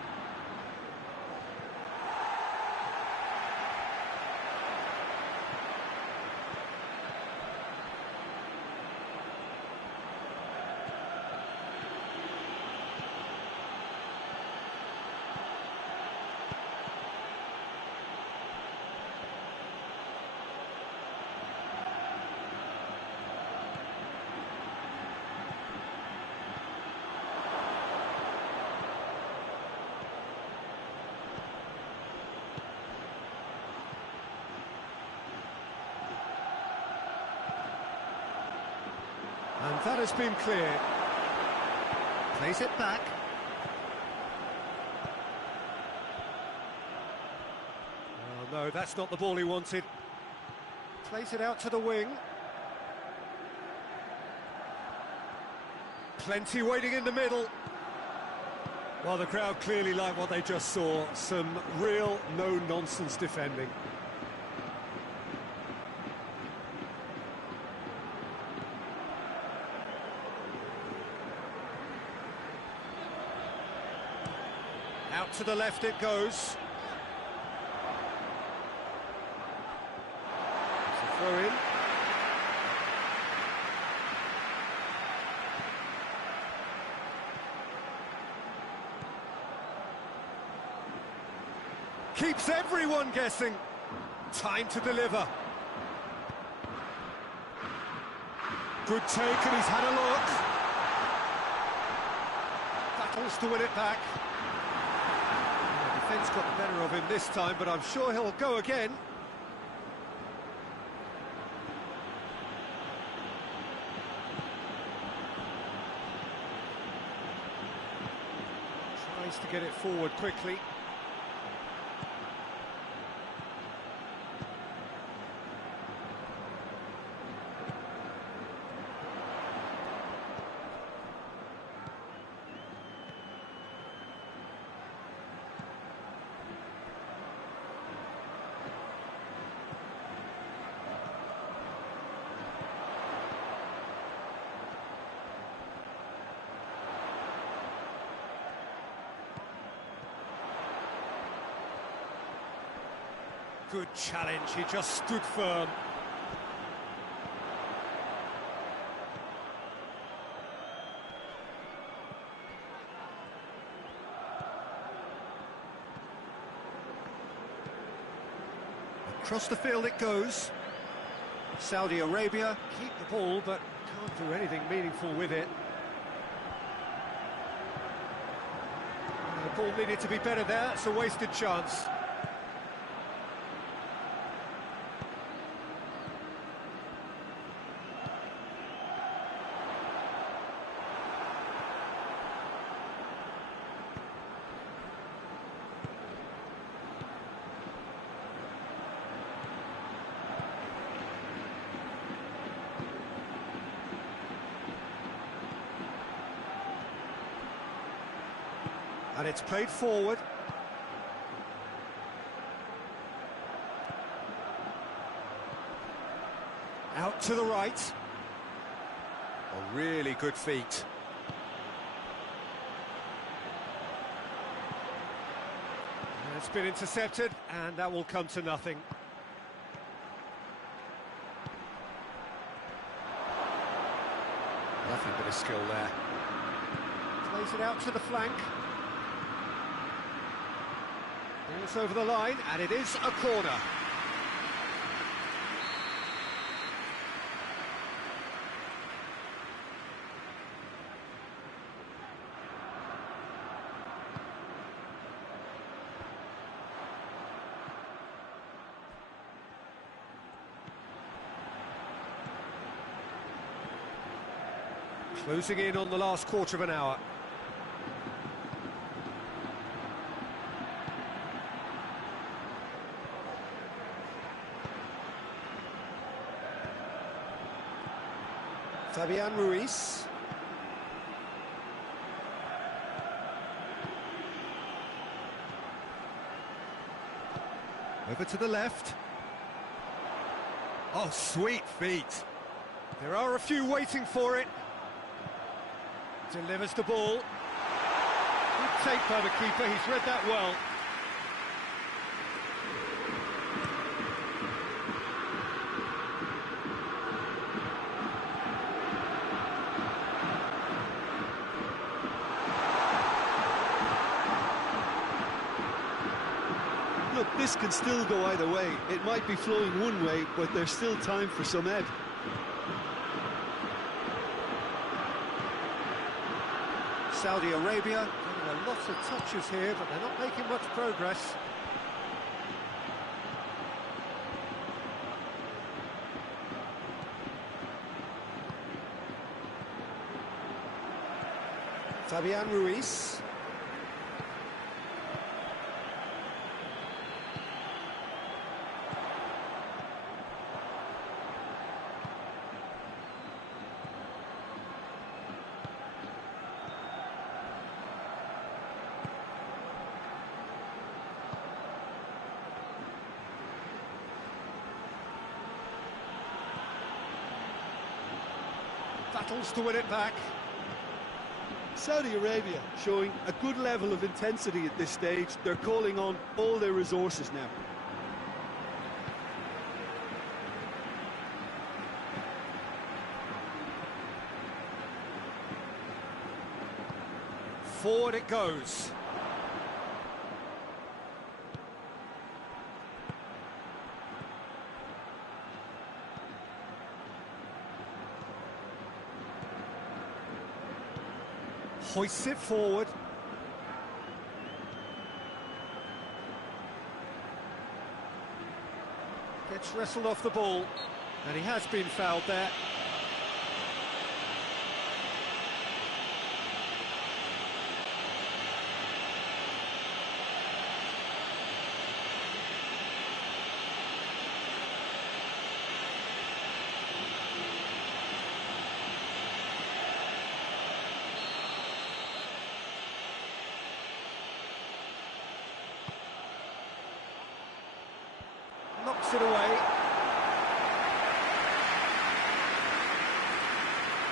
And that has been cleared. Plays it back. Oh no, that's not the ball he wanted. Plays it out to the wing. Plenty waiting in the middle. Well, the crowd clearly like what they just saw. Some real no-nonsense defending. Out to the left it goes. It's a throw in. Keeps everyone guessing. Time to deliver. Good take, and he's had a look. Battles to win it back. The defence got the better of him this time, but I'm sure he'll go again. to get it forward quickly. Good challenge, he just stood firm. Across the field it goes. Saudi Arabia keep the ball, but can't do anything meaningful with it. The ball needed to be better there, it's a wasted chance. And it's played forward. Out to the right. A really good feat. And it's been intercepted, and that will come to nothing. Nothing but a skill there. Plays it out to the flank. It's over the line, and it is a corner. Closing in on the last quarter of an hour. Fabian Ruiz. Over to the left. Oh, sweet feet. There are a few waiting for it. Delivers the ball. Good take by the keeper, he's read that well. Look, this can still go either way. It might be flowing one way, but there's still time for some ed. Saudi Arabia getting a lot of touches here, but they're not making much progress. Fabian Ruiz. Battles to win it back. Saudi Arabia showing a good level of intensity at this stage. They're calling on all their resources now. Forward it goes. Hoists it forward. Gets wrestled off the ball, and he has been fouled there. knocks it away.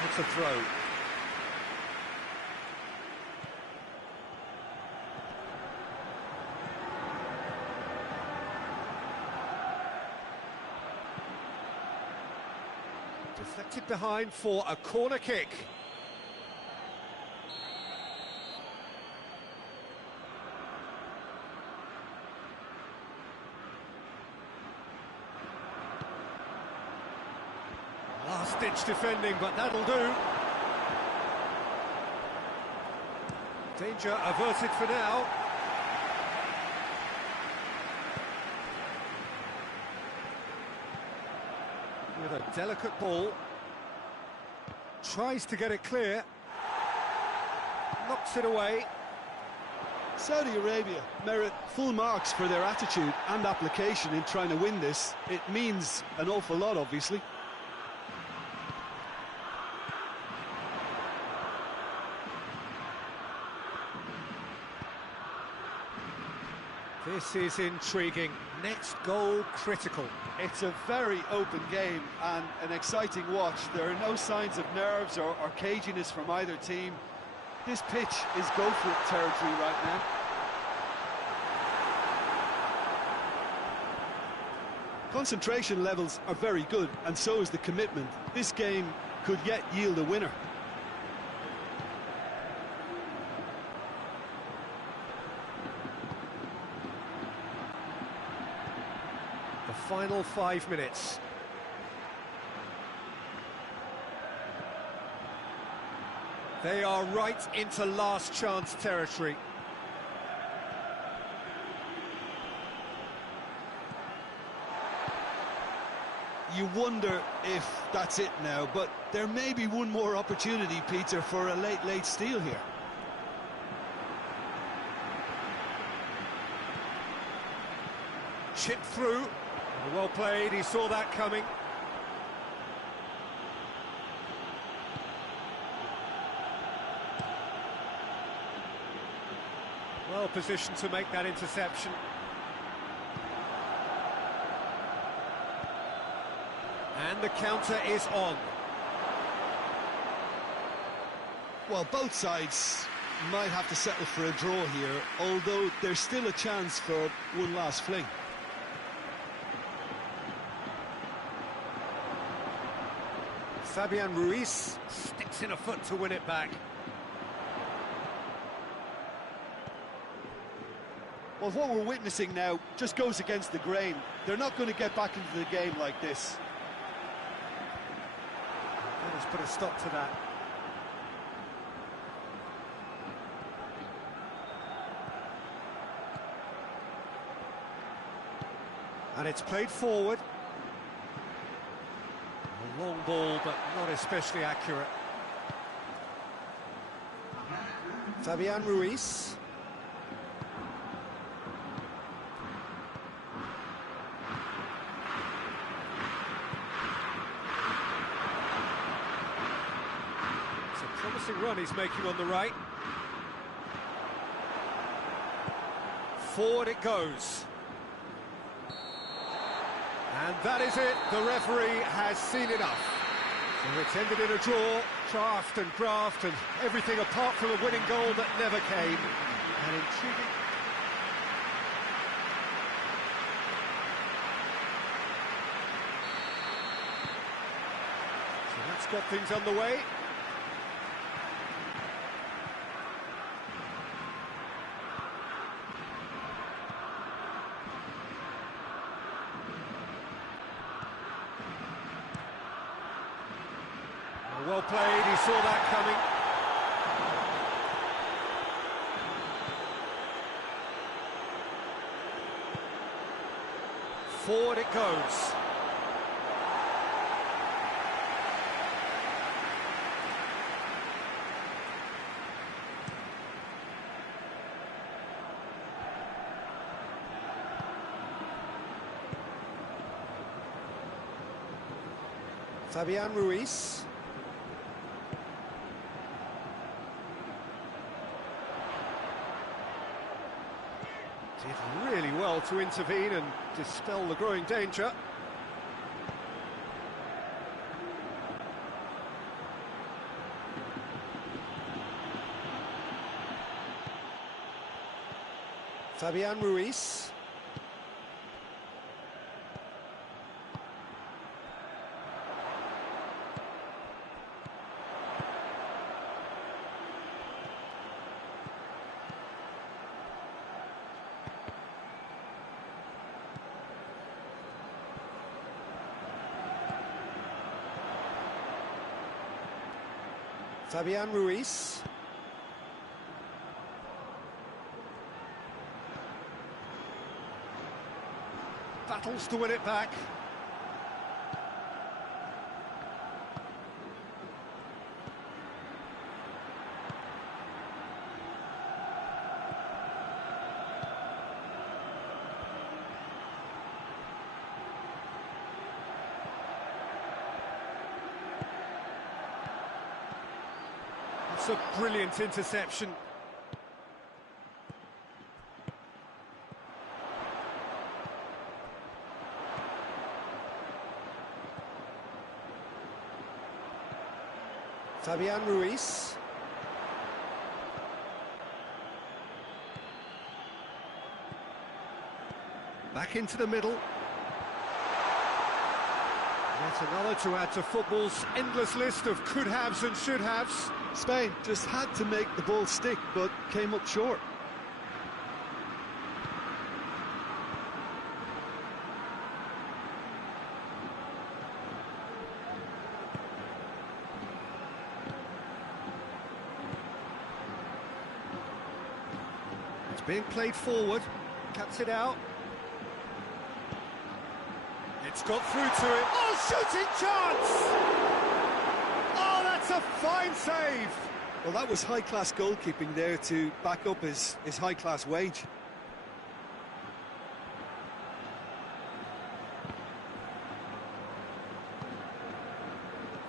It's a throw. Deflected behind for a corner kick. Last-ditch defending, but that'll do. Danger averted for now. With a delicate ball. Tries to get it clear. Knocks it away. Saudi Arabia merit full marks for their attitude and application in trying to win this. It means an awful lot, obviously. This is intriguing. Next goal critical. It's a very open game and an exciting watch. There are no signs of nerves or caginess from either team. This pitch is go-for-it territory right now. Concentration levels are very good, and so is the commitment. This game could yet yield a winner. The final 5 minutes. They are right into last chance territory. You wonder if that's it now, but there may be one more opportunity, Peter, for a late steal here. Chipped through. Well played, he saw that coming. Well positioned to make that interception. And the counter is on. Well, both sides might have to settle for a draw here, although there's still a chance for one last fling. Fabian Ruiz sticks in a foot to win it back. Well, what we're witnessing now just goes against the grain. They're not going to get back into the game like this. Let us put a stop to that. And it's played forward. A long ball, but not especially accurate. Fabian Ruiz. It's a promising run he's making on the right. Forward it goes. And that is it, the referee has seen enough. So it's ended in a draw, draft and graft and everything apart from a winning goal that never came. An intriguing... So that's got things underway. Well played, he saw that coming. Forward it goes. Fabian Ruiz. Did really well to intervene and dispel the growing danger. Fabian Ruiz. Fabian Ruiz. Battles to win it back. That's a brilliant interception. Fabian Ruiz. Back into the middle. Yet another to add to football's endless list of could-haves and should-haves. Spain just had to make the ball stick, but came up short. It's being played forward, cuts it out. It's got through to it. Oh, shooting chance! Oh, that's a fine save! Well, that was high-class goalkeeping there to back up his high-class wage.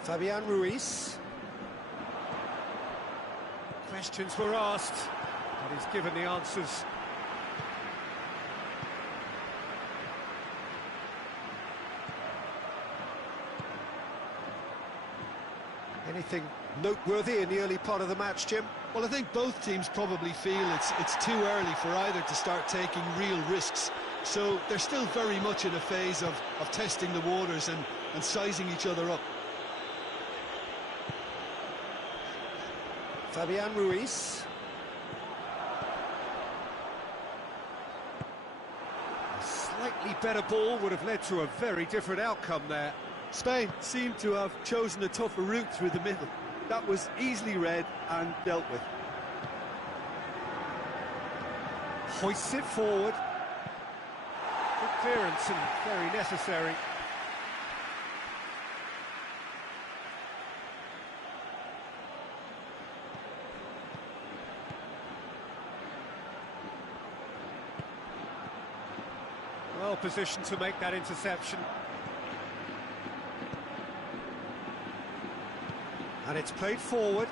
Fabian Ruiz. Questions were asked, but he's given the answers. Anything noteworthy in the early part of the match, Jim? Well, I think both teams probably feel it's too early for either to start taking real risks. So they're still very much in a phase of testing the waters and sizing each other up. Fabian Ruiz. A slightly better ball would have led to a very different outcome there. Spain seemed to have chosen a tougher route through the middle. That was easily read and dealt with. Hoists it forward. Good clearance and very necessary. Well positioned to make that interception. And it's played forward.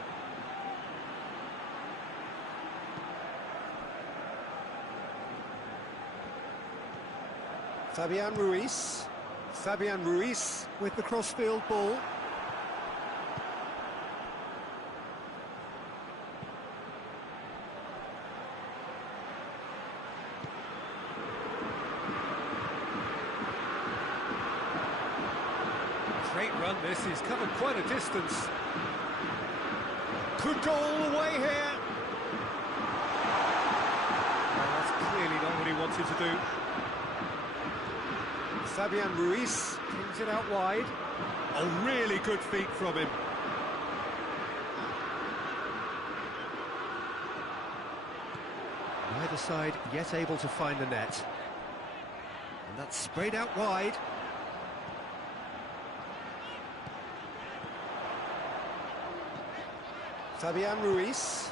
Fabian Ruiz. Fabian Ruiz with the crossfield ball. Great run this, he's covered quite a distance. Could go all the way here. Well, that's clearly not what he wanted to do. Fabian Ruiz kings it out wide. A really good feat from him. Neither side yet able to find the net. And that's sprayed out wide. Fabian Ruiz.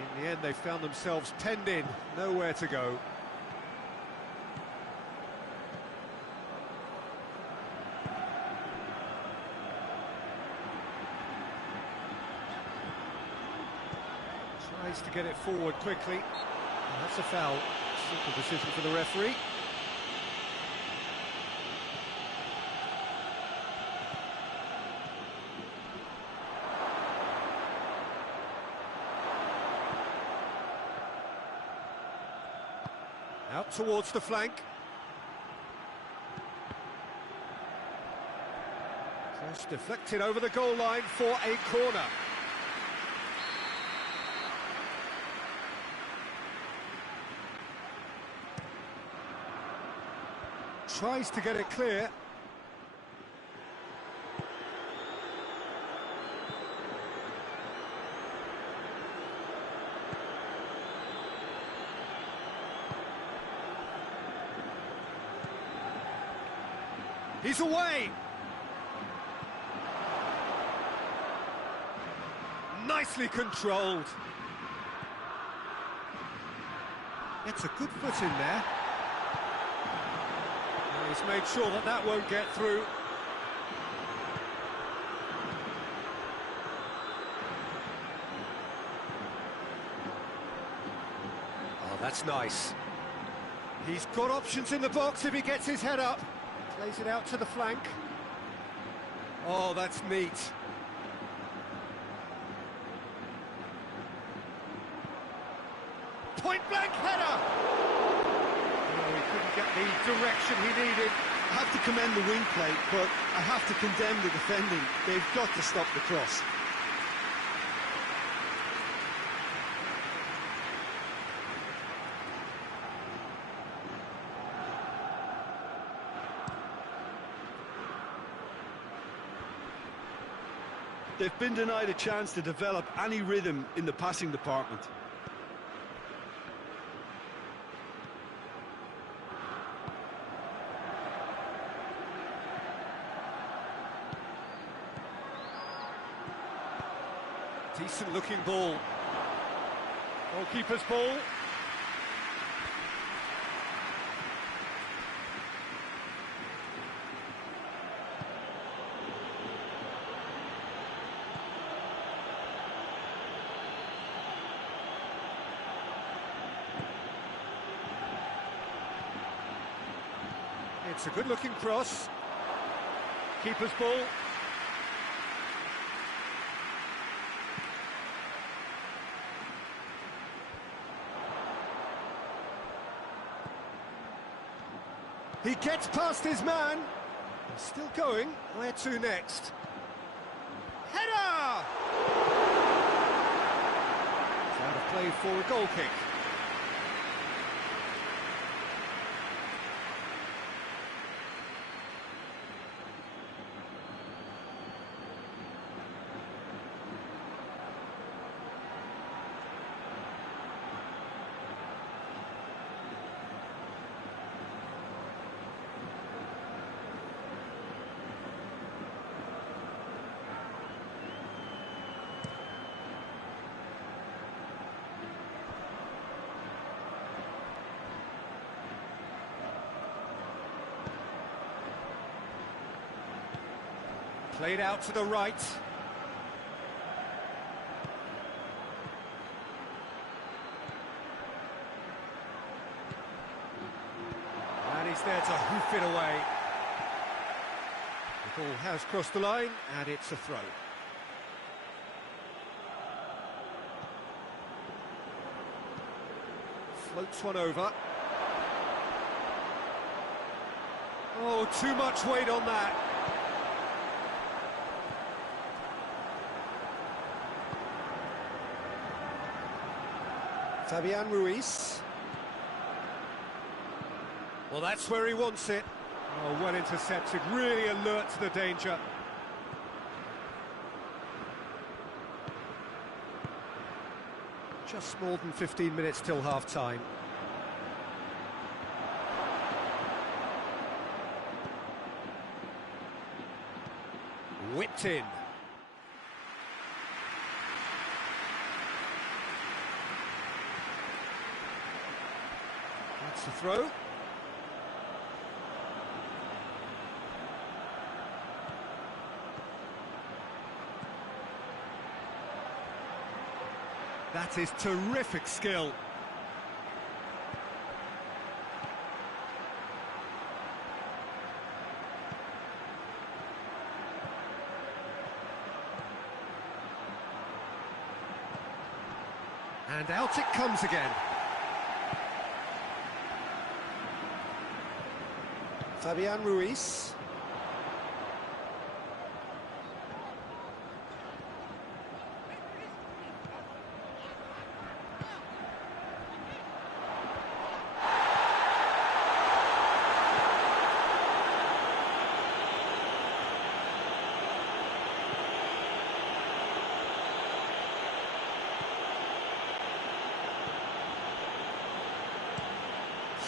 In the end, they found themselves penned in, nowhere to go. Tries to get it forward quickly. And that's a foul. Simple decision for the referee. Out towards the flank. Cross deflected over the goal line for a corner. Tries to get it clear. He's away! Nicely controlled. Gets a good foot in there. And he's made sure that that won't get through. Oh, that's nice. He's got options in the box if he gets his head up. Plays it out to the flank. Oh, that's neat. Point-blank header! Oh, he couldn't get the direction he needed. I have to commend the wing play, but I have to condemn the defending. They've got to stop the cross. They've been denied a chance to develop any rhythm in the passing department. Decent looking ball. Goalkeeper's ball. It's a good-looking cross. Keeper's ball. He gets past his man. He's still going. Where to next? Header! It's out of play for a goal kick. Played out to the right. And he's there to hoof it away. The ball has crossed the line, and it's a throw. Floats one over. Oh, too much weight on that. Fabian Ruiz. Well, that's where he wants it. Oh, well intercepted, really alert to the danger. Just more than 15 minutes till half-time. Whipped in. It's a throw. That is terrific skill. And out it comes again. Fabian Ruiz.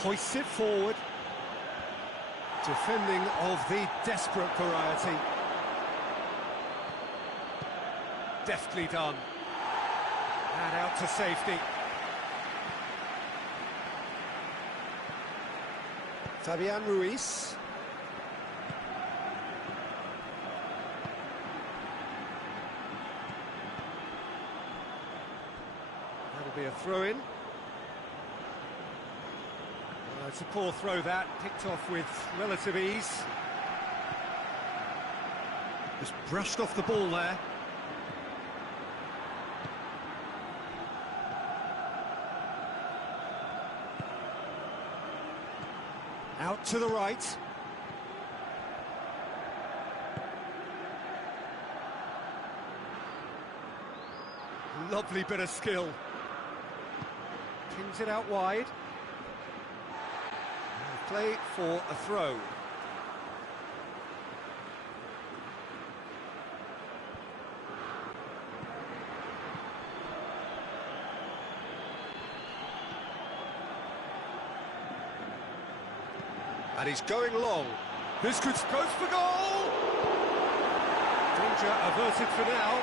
Hoists it forward. Defending of the desperate variety. Deftly done. And out to safety. Fabian Ruiz. That'll be a throw-in. It's a poor throw that, picked off with relative ease. Just brushed off the ball there. Out to the right. Lovely bit of skill. Pins it out wide. Play for a throw. And he's going long. This could go for goal! Danger averted for now.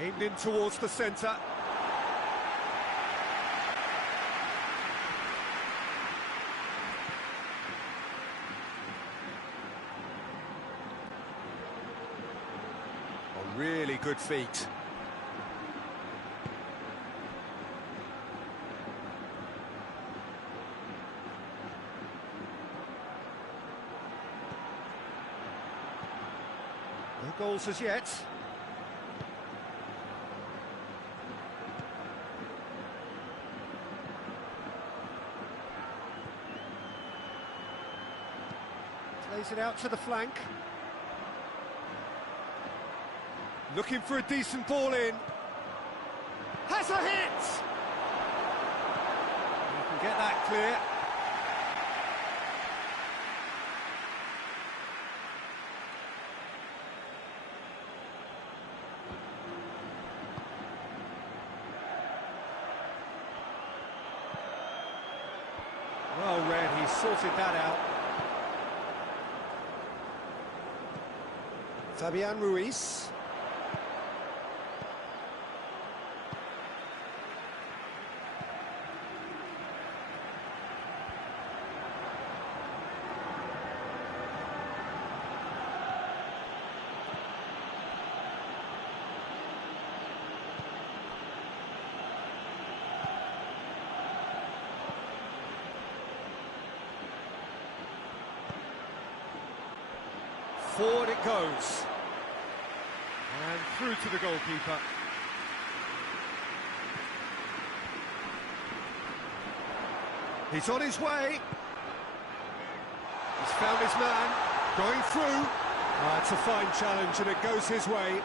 Aimed in towards the centre. A really good feat. No goals as yet. Plays it out to the flank. Looking for a decent ball in. Has a hit! You can get that clear. Well read, he sorted that out. Fabian Ruiz. Forward it goes. And through to the goalkeeper. He's on his way. He's found his man. Going through. It's a fine challenge and it goes his way.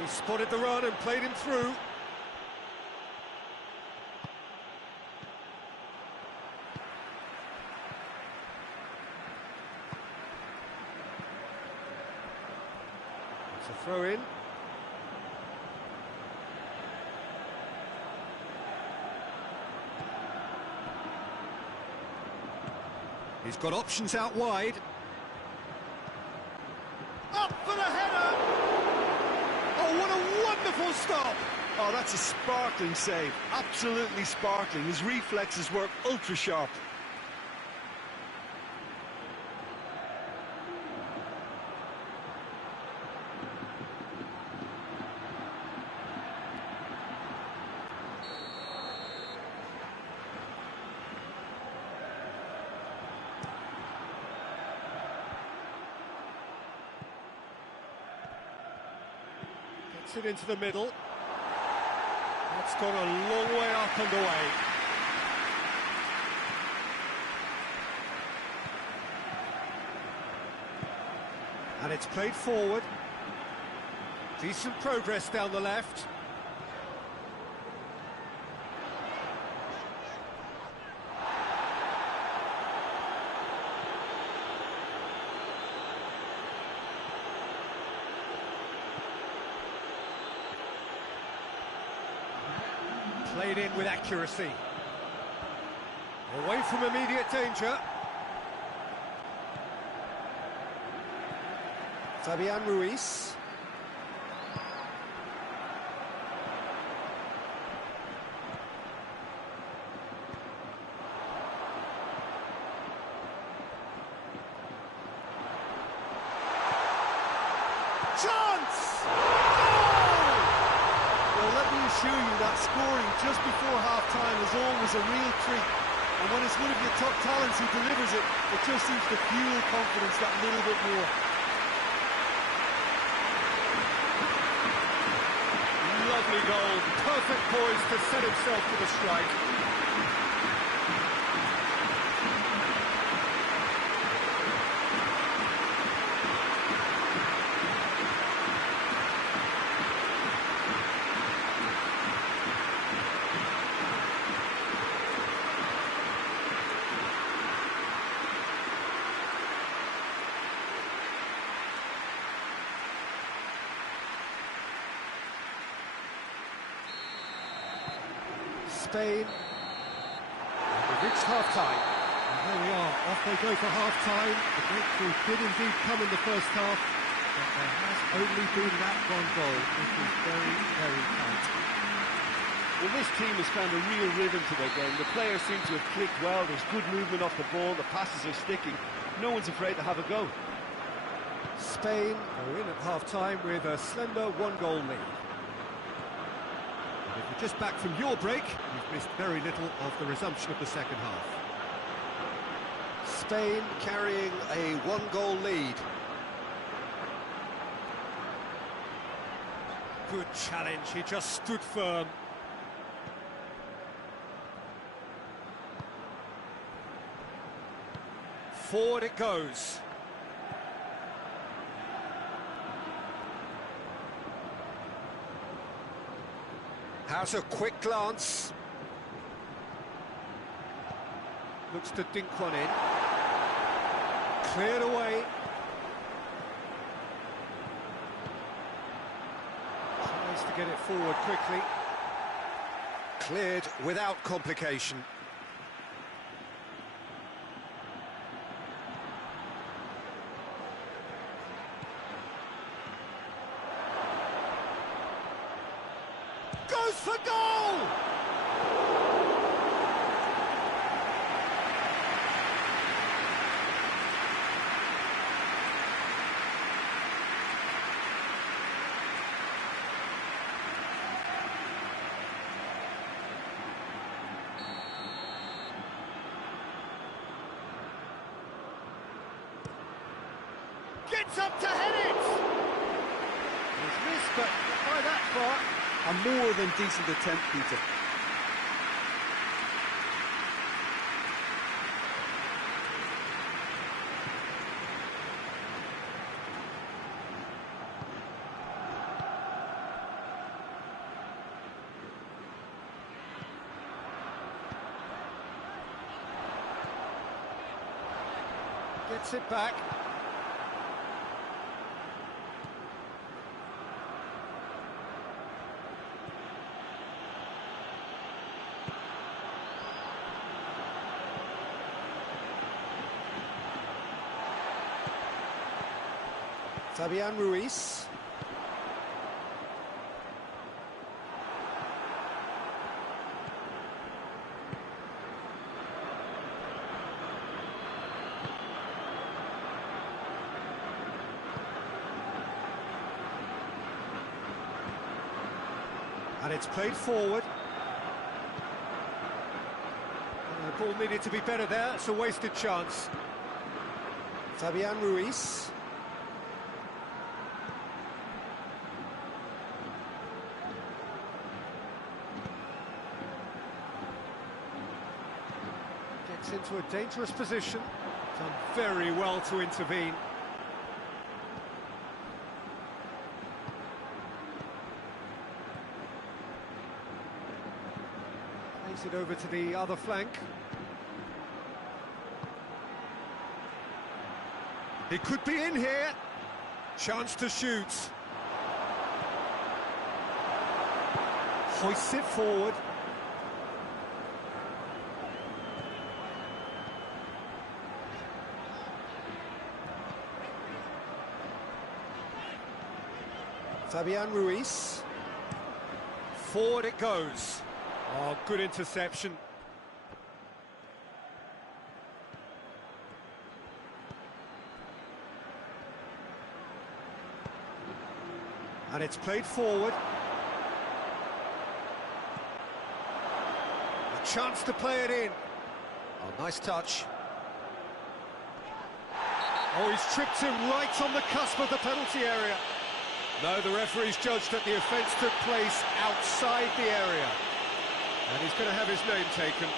He spotted the run and played him through. It's a throw in. He's got options out wide. Up for the header! Oh, what a wonderful stop! Oh, that's a sparkling save. Absolutely sparkling. His reflexes were ultra-sharp. Gets it into the middle. That's gone a long way up and away. And it's played forward. Decent progress down the left. Played in with accuracy. Away from immediate danger. Fabian Ruiz. Chance! Well, let me assure you that scoring just before half-time is always a real treat. And when it's one of your top talents who delivers it, it just seems to fuel confidence that little bit more. Lovely goal. Perfect poise to set himself for the strike. Spain. We've reached half-time. And there we are, off they go for half-time. The breakthrough did indeed come in the first half, but there has only been that one goal. It was very, very tight. Well, this team has found a real rhythm to their game. The players seem to have clicked well. There's good movement off the ball. The passes are sticking. No one's afraid to have a go. Spain are in at half-time with a slender one-goal lead. If you're just back from your break, you've missed very little of the resumption of the second half. Spain carrying a one-goal lead. Good challenge, he just stood firm. Forward it goes. Has a quick glance. Looks to dink one in. Cleared away. Tries to get it forward quickly. Cleared without complication. Goes for goal! Gets up to head it! It's missed, but not by that far. A more than decent attempt, Peter. Gets it back. Fabian Ruiz. And it's played forward. The ball needed to be better there. It's a wasted chance. Fabian Ruiz. Gets into a dangerous position. Done very well to intervene. Plays it over to the other flank. He could be in here. Chance to shoot. Hoists it forward. Fabian Ruiz. Forward it goes. Oh, good interception. And it's played forward. A chance to play it in. Oh, nice touch. Oh, he's tripped him right on the cusp of the penalty area. No, the referee's judged that the offence took place outside the area. And he's going to have his name taken.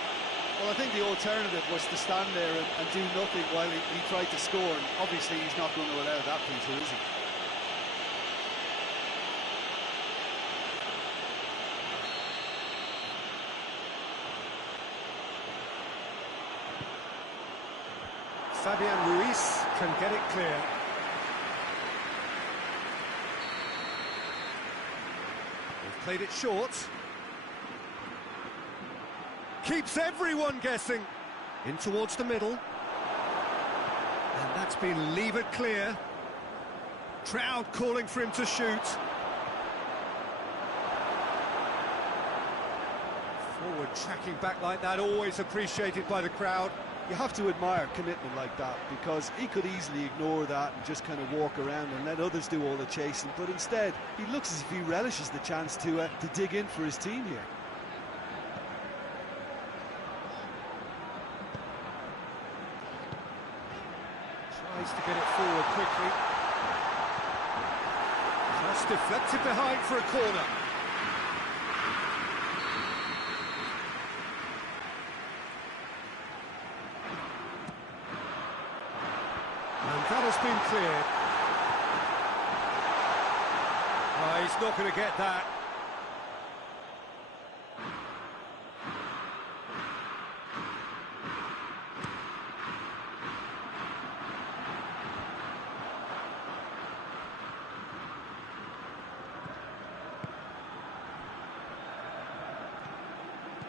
Well, I think the alternative was to stand there and do nothing while he tried to score. And obviously, he's not going to allow that, Peter, is he? Fabian Ruiz can get it clear. They've played it short. Keeps everyone guessing. In towards the middle. And that's been levered clear. Crowd calling for him to shoot. Forward tracking back like that, always appreciated by the crowd. You have to admire commitment like that, because he could easily ignore that and just kind of walk around and let others do all the chasing, but instead he looks as if he relishes the chance to dig in for his team here. Tries to get it forward quickly. Just deflected behind for a corner. And that has been cleared. Oh, he's not going to get that.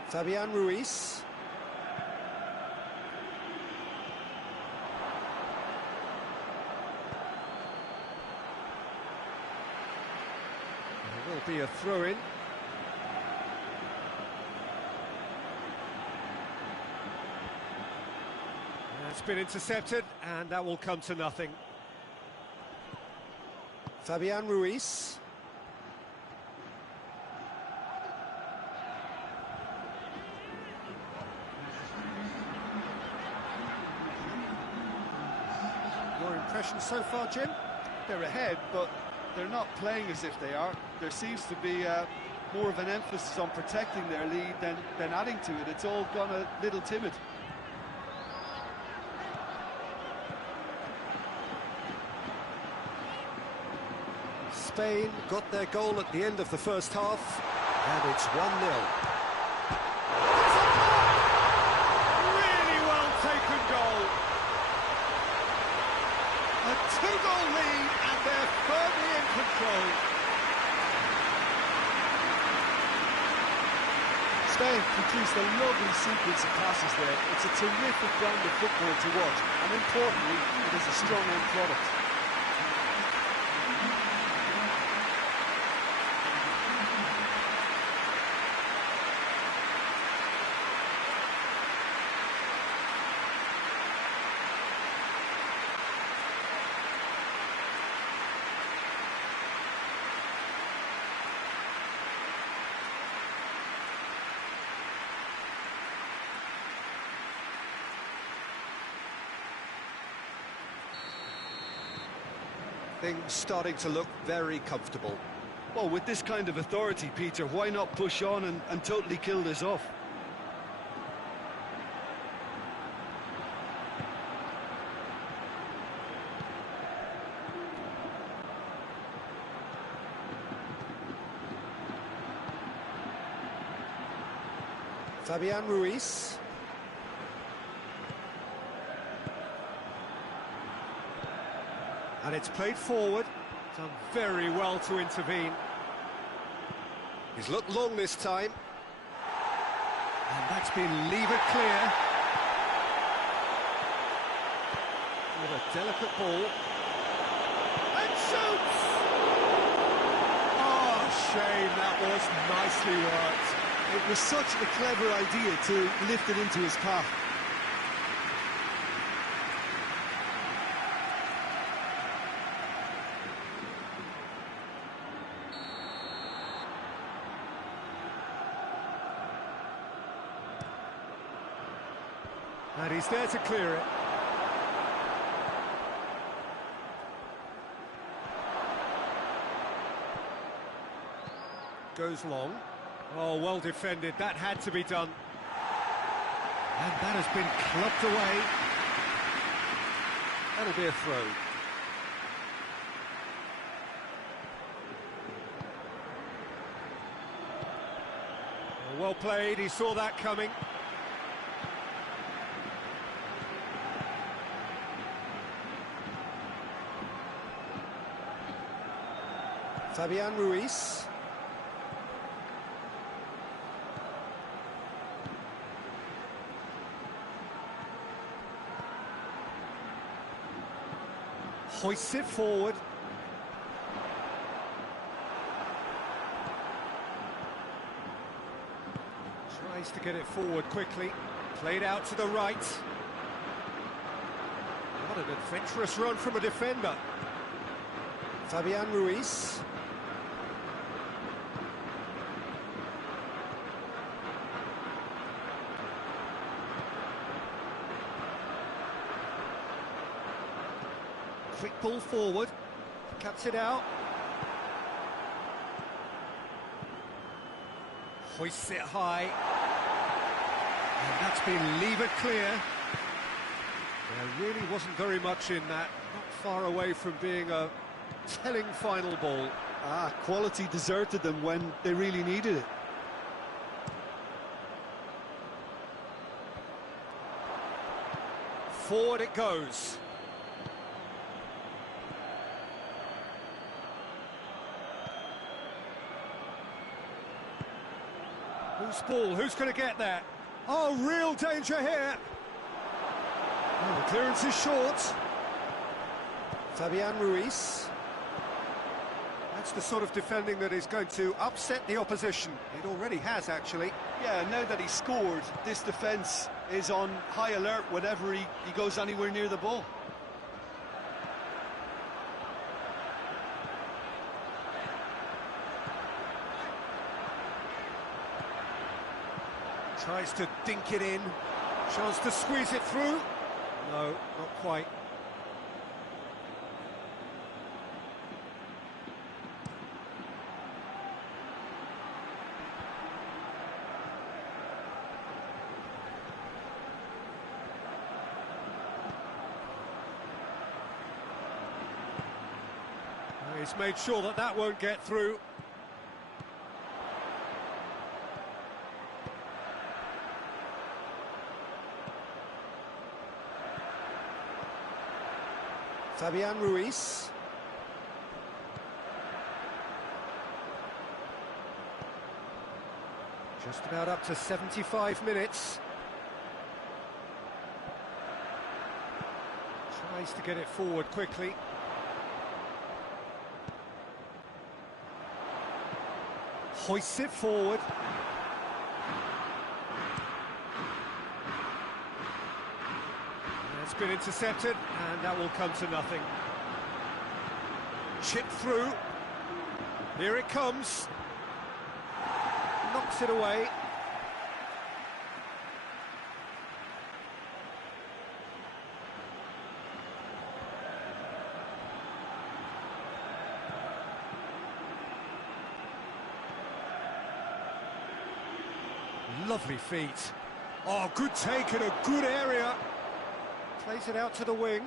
Fabian Ruiz. There will be a throw-in. That's been intercepted, and that will come to nothing. Fabian Ruiz. Your impression so far, Jim? They're ahead, but they're not playing as if they are. There seems to be more of an emphasis on protecting their lead than adding to it. It's all gone a little timid. Spain got their goal at the end of the first half, and it's 1-0. Really well taken goal. A two-goal lead, and they're firmly in control. Spain produced a lovely sequence of passes there. It's a terrific brand of football to watch, and importantly, it is a strong end product. Things starting to look very comfortable. Well, with this kind of authority, Peter, why not push on and totally kill this off? Fabian Ruiz. And it's played forward. Done very well to intervene. He's looked long this time. And that's been levered clear. With a delicate ball. And shoots! Oh, shame, that was nicely worked. It was such a clever idea to lift it into his path. And he's there to clear it. Goes long. Oh, well defended. That had to be done. And that has been clubbed away. That'll be a throw. Well played. He saw that coming. Fabian Ruiz. Hoists it forward. Tries to get it forward quickly. Played out to the right. What an adventurous run from a defender. Fabian Ruiz. Quick ball forward, cuts it out. Hoists it high. And that's been levered clear. There really wasn't very much in that, not far away from being a telling final ball. Quality deserted them when they really needed it. Forward it goes. Who's ball? Who's going to get that? Oh, real danger here. Oh, the clearance is short. Fabian Ruiz. That's the sort of defending that is going to upset the opposition. It already has, actually. Yeah, now that he's scored, this defence is on high alert whenever he goes anywhere near the ball. Tries to dink it in. Chance to squeeze it through. No, not quite. He's made sure that that won't get through. Fabian Ruiz. Just about up to 75 minutes. Tries to get it forward quickly. Hoists it forward. It's been intercepted, and that will come to nothing. Chip through. Here it comes. Knocks it away. Lovely feet. Oh, good take in a good area. Plays it out to the wing.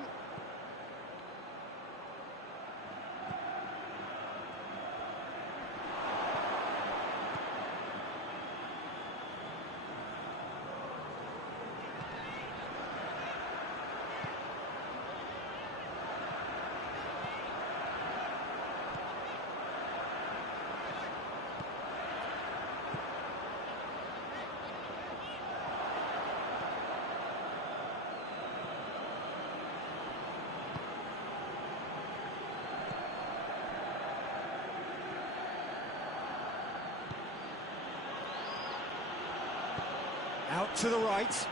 Out to the right.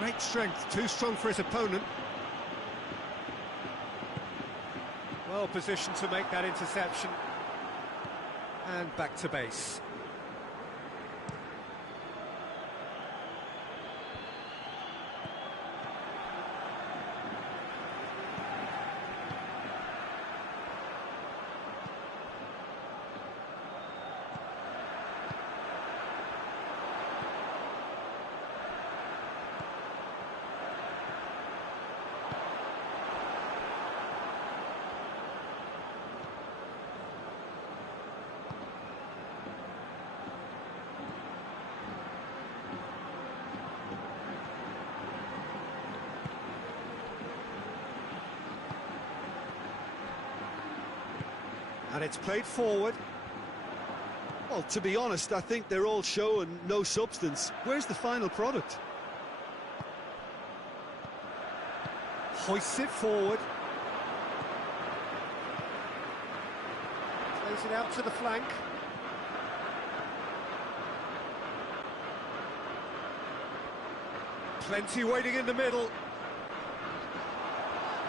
Great strength, too strong for his opponent. Well positioned to make that interception. And back to base. And it's played forward. Well, to be honest, I think they're all show and no substance. Where's the final product? Hoists it forward. Plays it out to the flank. Plenty waiting in the middle.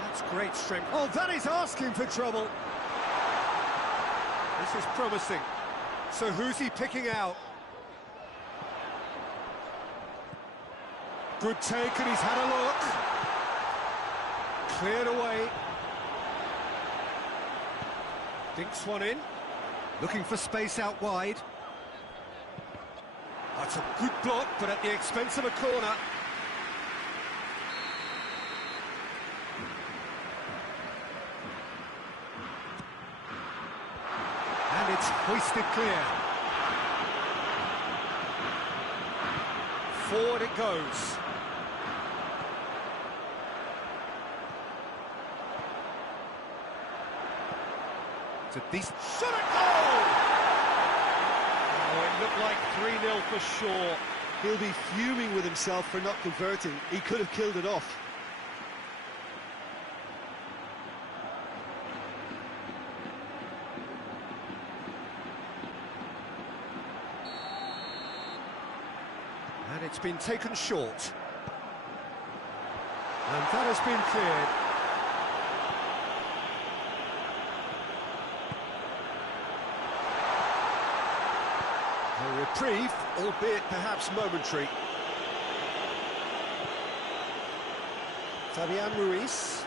That's great strength. Oh, that is asking for trouble. This is promising. So who's he picking out? Good take, and he's had a look. Cleared away. Dinks one in. Looking for space out wide. That's a good block, but at the expense of a corner. And it's hoisted clear. Forward it goes. It's a decent shot at goal! Oh, it looked like 3-0 for sure. He'll be fuming with himself for not converting. He could have killed it off. And it's been taken short. And that has been cleared. A reprieve, albeit perhaps momentary. Fabian Ruiz.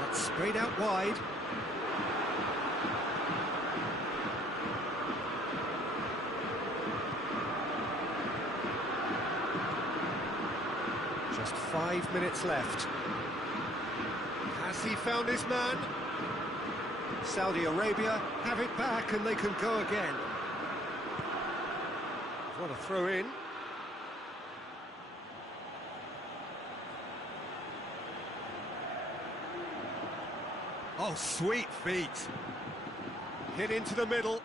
That's sprayed out wide. Just 5 minutes left. Has he found his man? Saudi Arabia have it back and they can go again. What a throw in. Oh, sweet feet. Hit into the middle.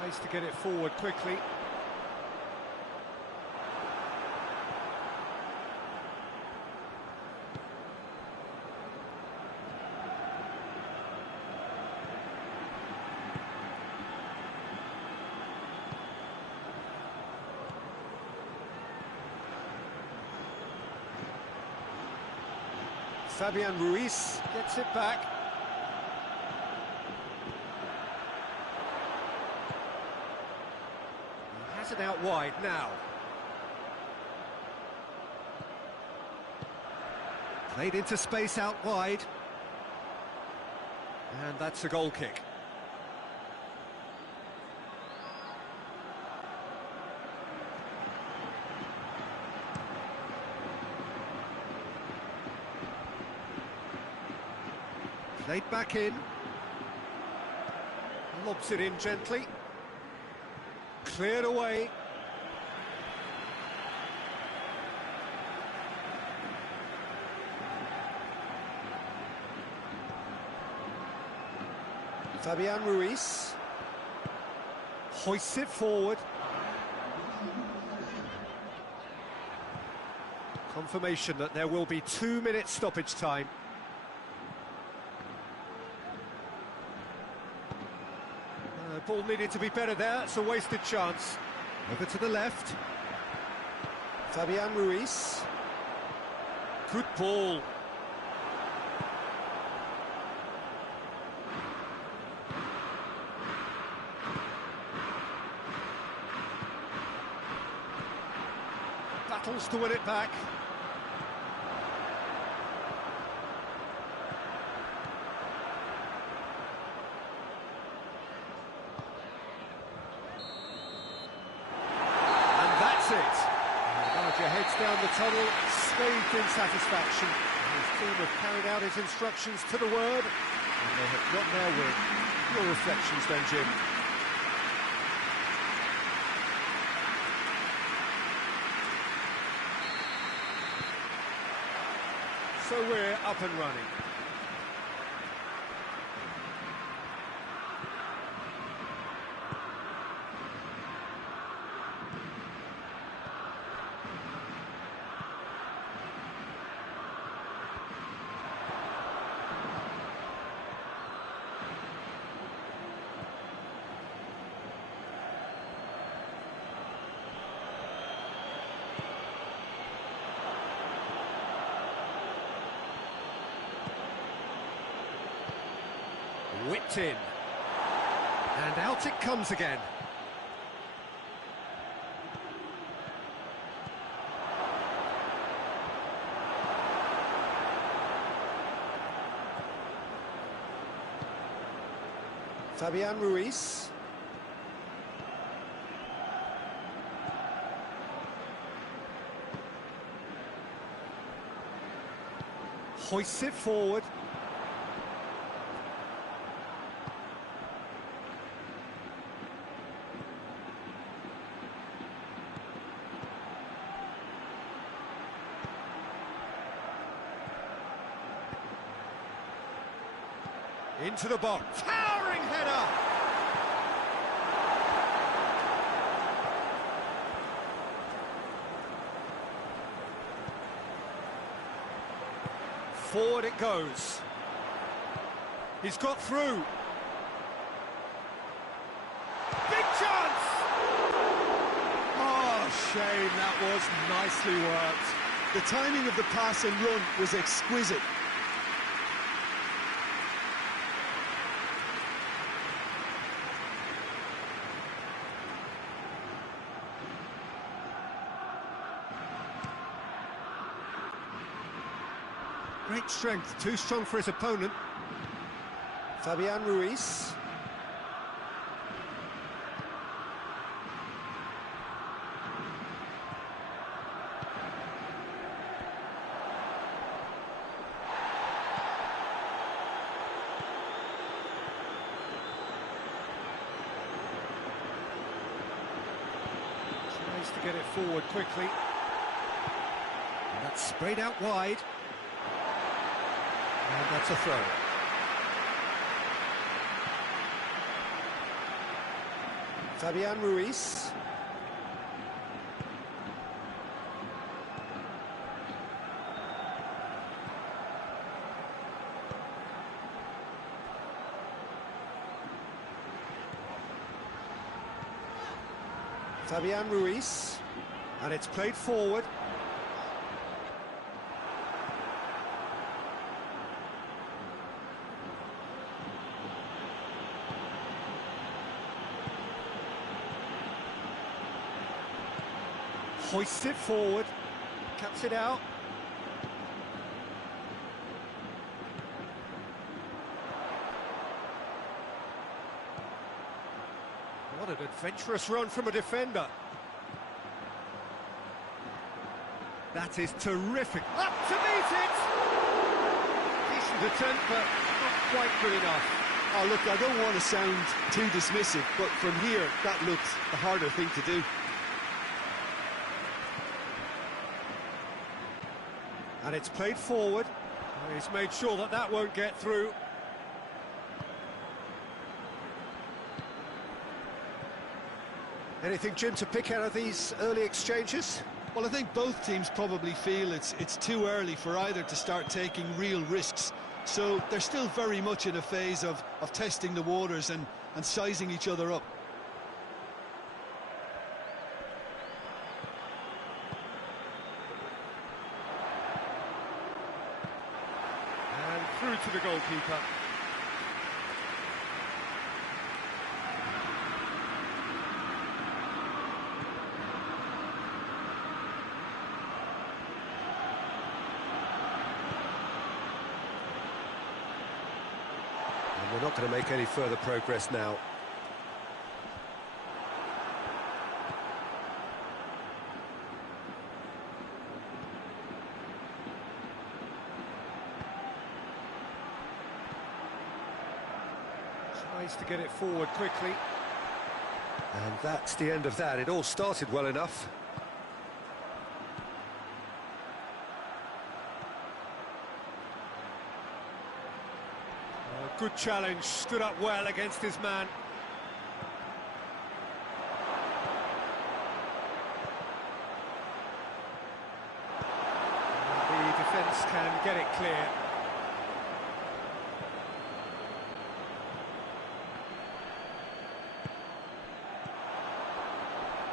Tries to get it forward quickly. Fabian Ruiz gets it back. Pass it out wide now. Played into space out wide. And that's a goal kick. Played back in. Lobs it in gently. Cleared away. Fabian Ruiz hoists it forward. Confirmation that there will be 2 minutes stoppage time. Ball needed to be better there, it's a wasted chance. Over to the left. Fabian Ruiz. Good ball. Battles to win it back. Heads down the tunnel, scathed in satisfaction. His team have carried out his instructions to the word, and they have got their win. Your reflections then, Jim? So we're up and running. Whipped in, and out it comes again. Fabian Ruiz. Hoists it forward. Into the box, towering header! Forward it goes. He's got through. Big chance! Oh, shame, that was nicely worked. The timing of the pass and run was exquisite. Great strength, too strong for his opponent. Fabian Ruiz. Tries to get it forward quickly. And that's sprayed out wide. And that's a throw. Fabian Ruiz. Fabian Ruiz. And it's played forward. Hoists it forward, cuts it out. What an adventurous run from a defender. That is terrific. Up to meet it! Decent attempt, but not quite good enough. Oh, look, I don't want to sound too dismissive, but from here, that looks the harder thing to do. And it's played forward. He's made sure that that won't get through. Anything, Jim, to pick out of these early exchanges? Well, I think both teams probably feel it's too early for either to start taking real risks. So they're still very much in a phase of testing the waters and sizing each other up. And through to the goalkeeper. And we're not going to make any further progress now. Tries to get it forward quickly. And that's the end of that. It all started well enough. Good challenge, stood up well against his man. The defence can get it clear.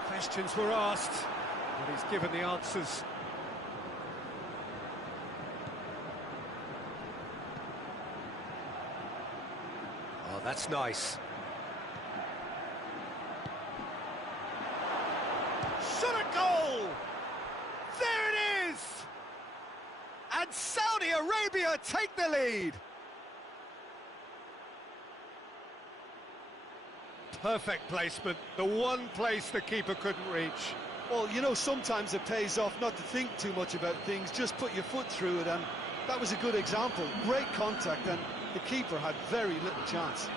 Questions were asked, but he's given the answers. Oh, that's nice. Shot a goal! There it is! And Saudi Arabia take the lead. Perfect placement, the one place the keeper couldn't reach. Well, you know, sometimes it pays off not to think too much about things, just put your foot through it, and that was a good example. Great contact, and the keeper had very little chance.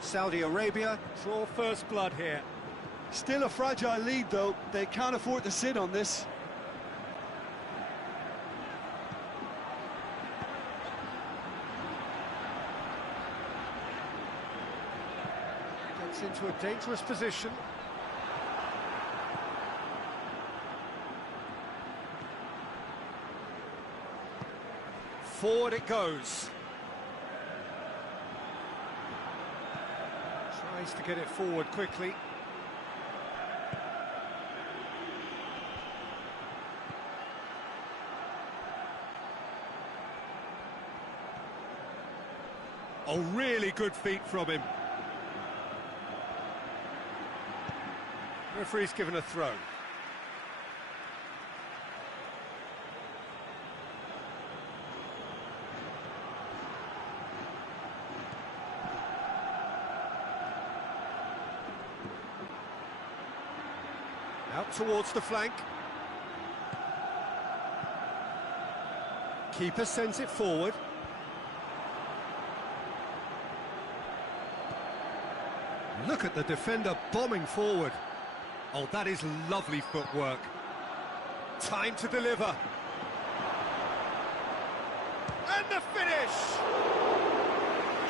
Saudi Arabia draw first blood here. Still a fragile lead, though. They can't afford to sit on this. Gets into a dangerous position. Forward it goes. Tries to get it forward quickly. Oh, really good feet from him. Referee's given a throw. Out towards the flank. Keeper sends it forward. Look at the defender bombing forward. Oh, that is lovely footwork. Time to deliver. And the finish!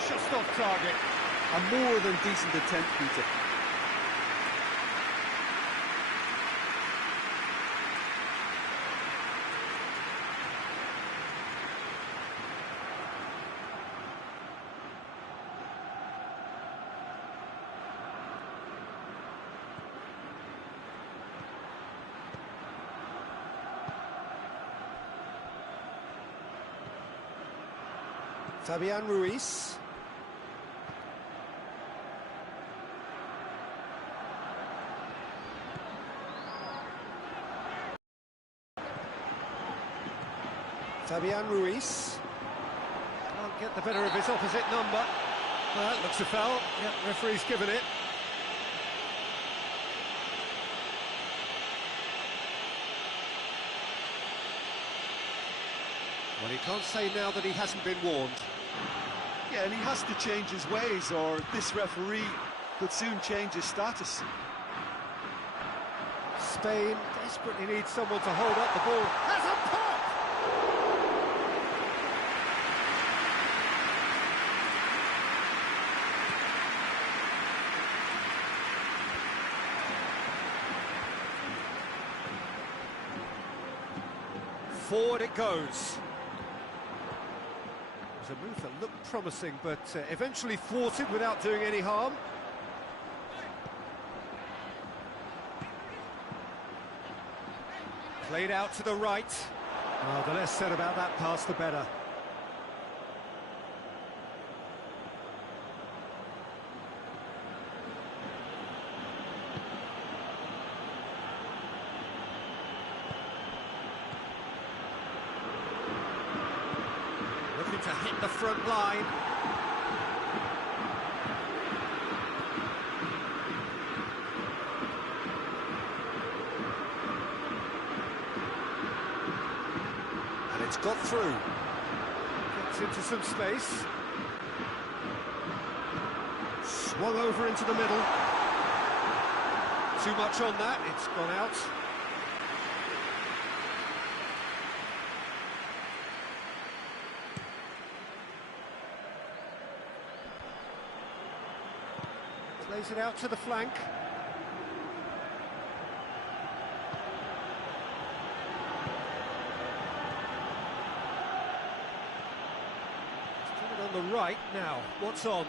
Just off target. A more than decent attempt, Peter. Fabian Ruiz. Fabian Ruiz. Can't get the better of his opposite number. Well, that looks a foul. Yep, referee's given it. Well, he can't say now that he hasn't been warned. Yeah, and he has to change his ways, or this referee could soon change his status. Spain desperately needs someone to hold up the ball. Has a pop! Forward it goes. It was a move that looked promising, but eventually thwarted without doing any harm. Played out to the right. Oh, the less said about that pass, the better. Looking to hit the front line. And it's got through. Gets into some space. Swung over into the middle. Too much on that, it's gone out. Plays it out to the flank. Still on the right now. What's on?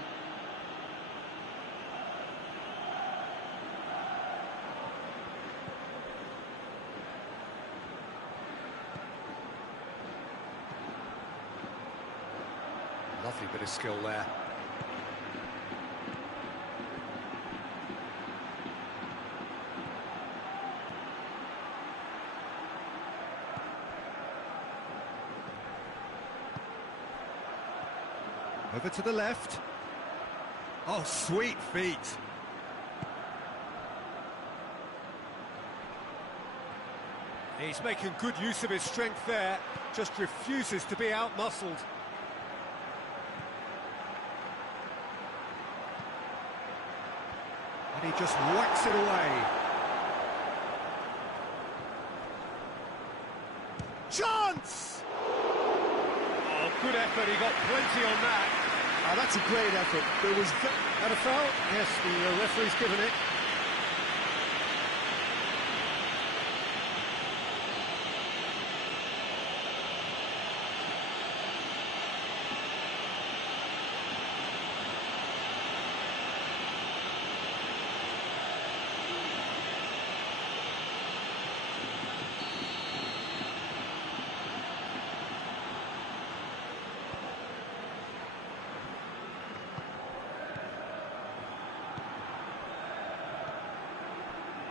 Lovely bit of skill there. Over to the left. Oh, sweet feet. He's making good use of his strength there, just refuses to be out-muscled. And he just whacks it away. Chance! Oh, good effort, he got plenty on that. Oh, that's a great effort. There was... Had a foul? Yes, the referee's given it.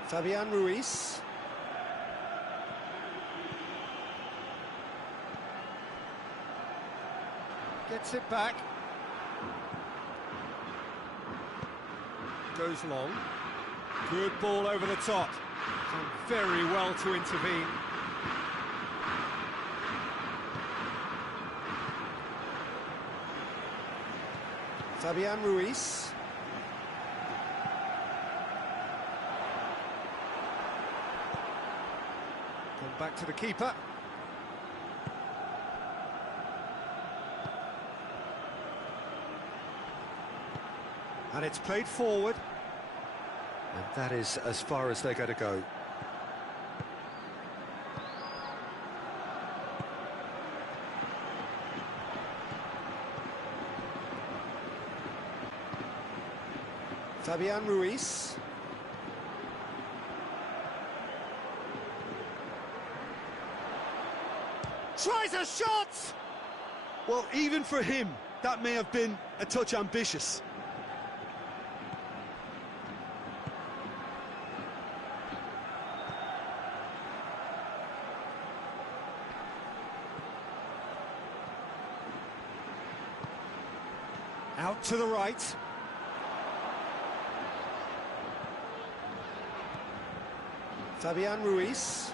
Fabian Ruiz. Gets it back. Goes long. Good ball over the top. Done very well to intervene. Fabian Ruiz. Back to the keeper. And it's played forward. And that is as far as they're going to go. Fabian Ruiz. Tries a shot! Well, even for him, That may have been a touch ambitious. Out to the right. Fabian Ruiz.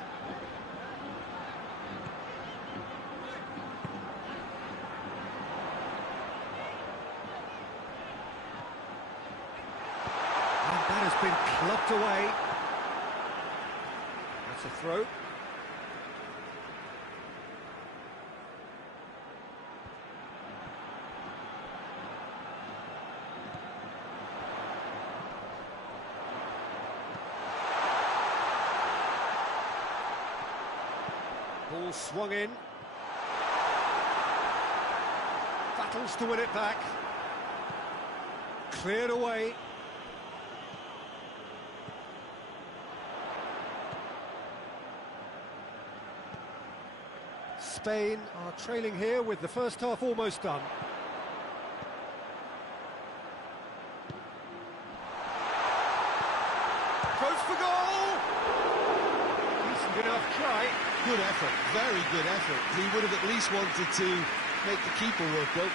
And that has been clubbed away. That's a throw. Ball swung in. Battles to win it back. Cleared away. Spain are trailing here with the first half almost done. Goes for goal! Decent enough try. Good effort, very good effort. He would have at least wanted to make the keeper work, though.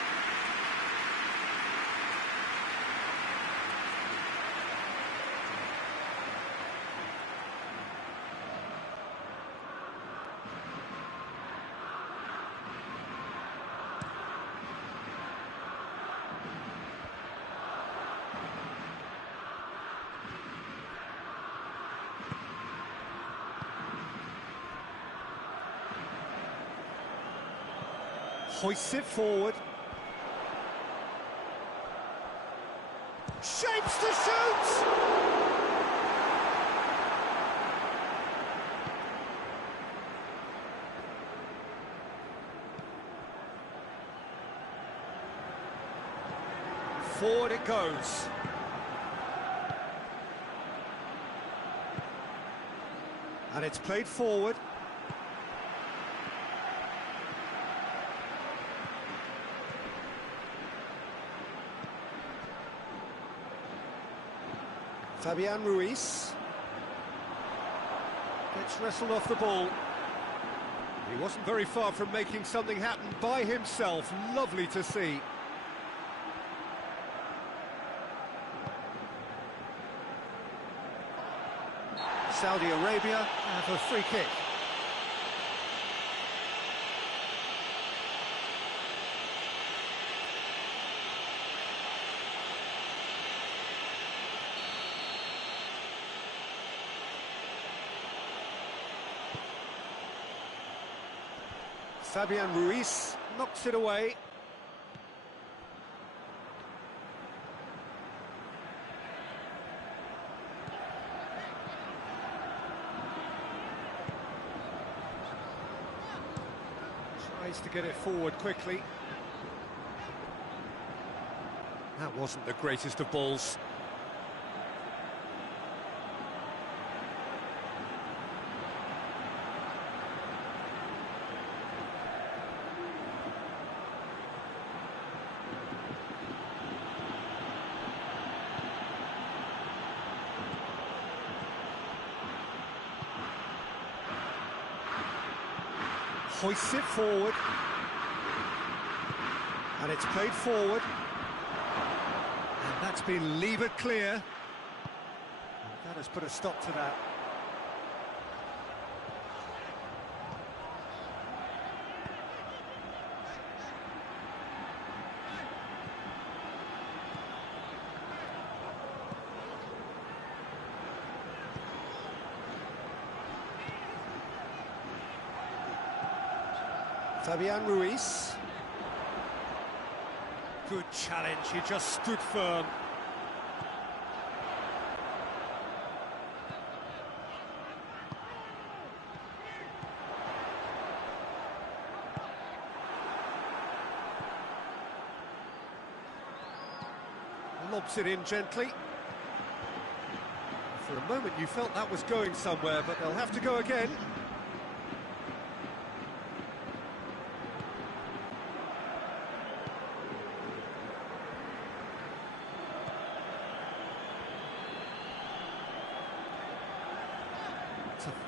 Hoists it forward. Shapes to shoot! Forward it goes. And it's played forward. Fabian Ruiz gets wrestled off the ball. He wasn't very far from making something happen by himself. Lovely to see. Saudi Arabia have a free kick. Fabian Ruiz knocks it away. Tries to get it forward quickly. That wasn't the greatest of balls. Hoists it forward, and it's played forward, and that's been levered clear. And that has put a stop to that. Fabian Ruiz. Good challenge, he just stood firm. Lobs it in gently. For a moment you felt that was going somewhere, but they'll have to go again.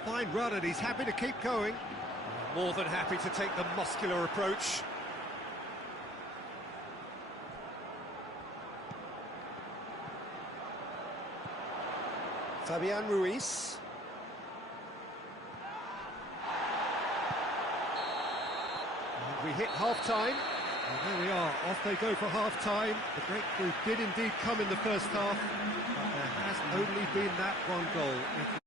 fine run, and he's happy to keep going. More than happy to take the muscular approach. Fabian Ruiz. And we hit half-time. And there we are, off they go for half-time. The breakthrough did indeed come in the first half, but there has only been that one goal.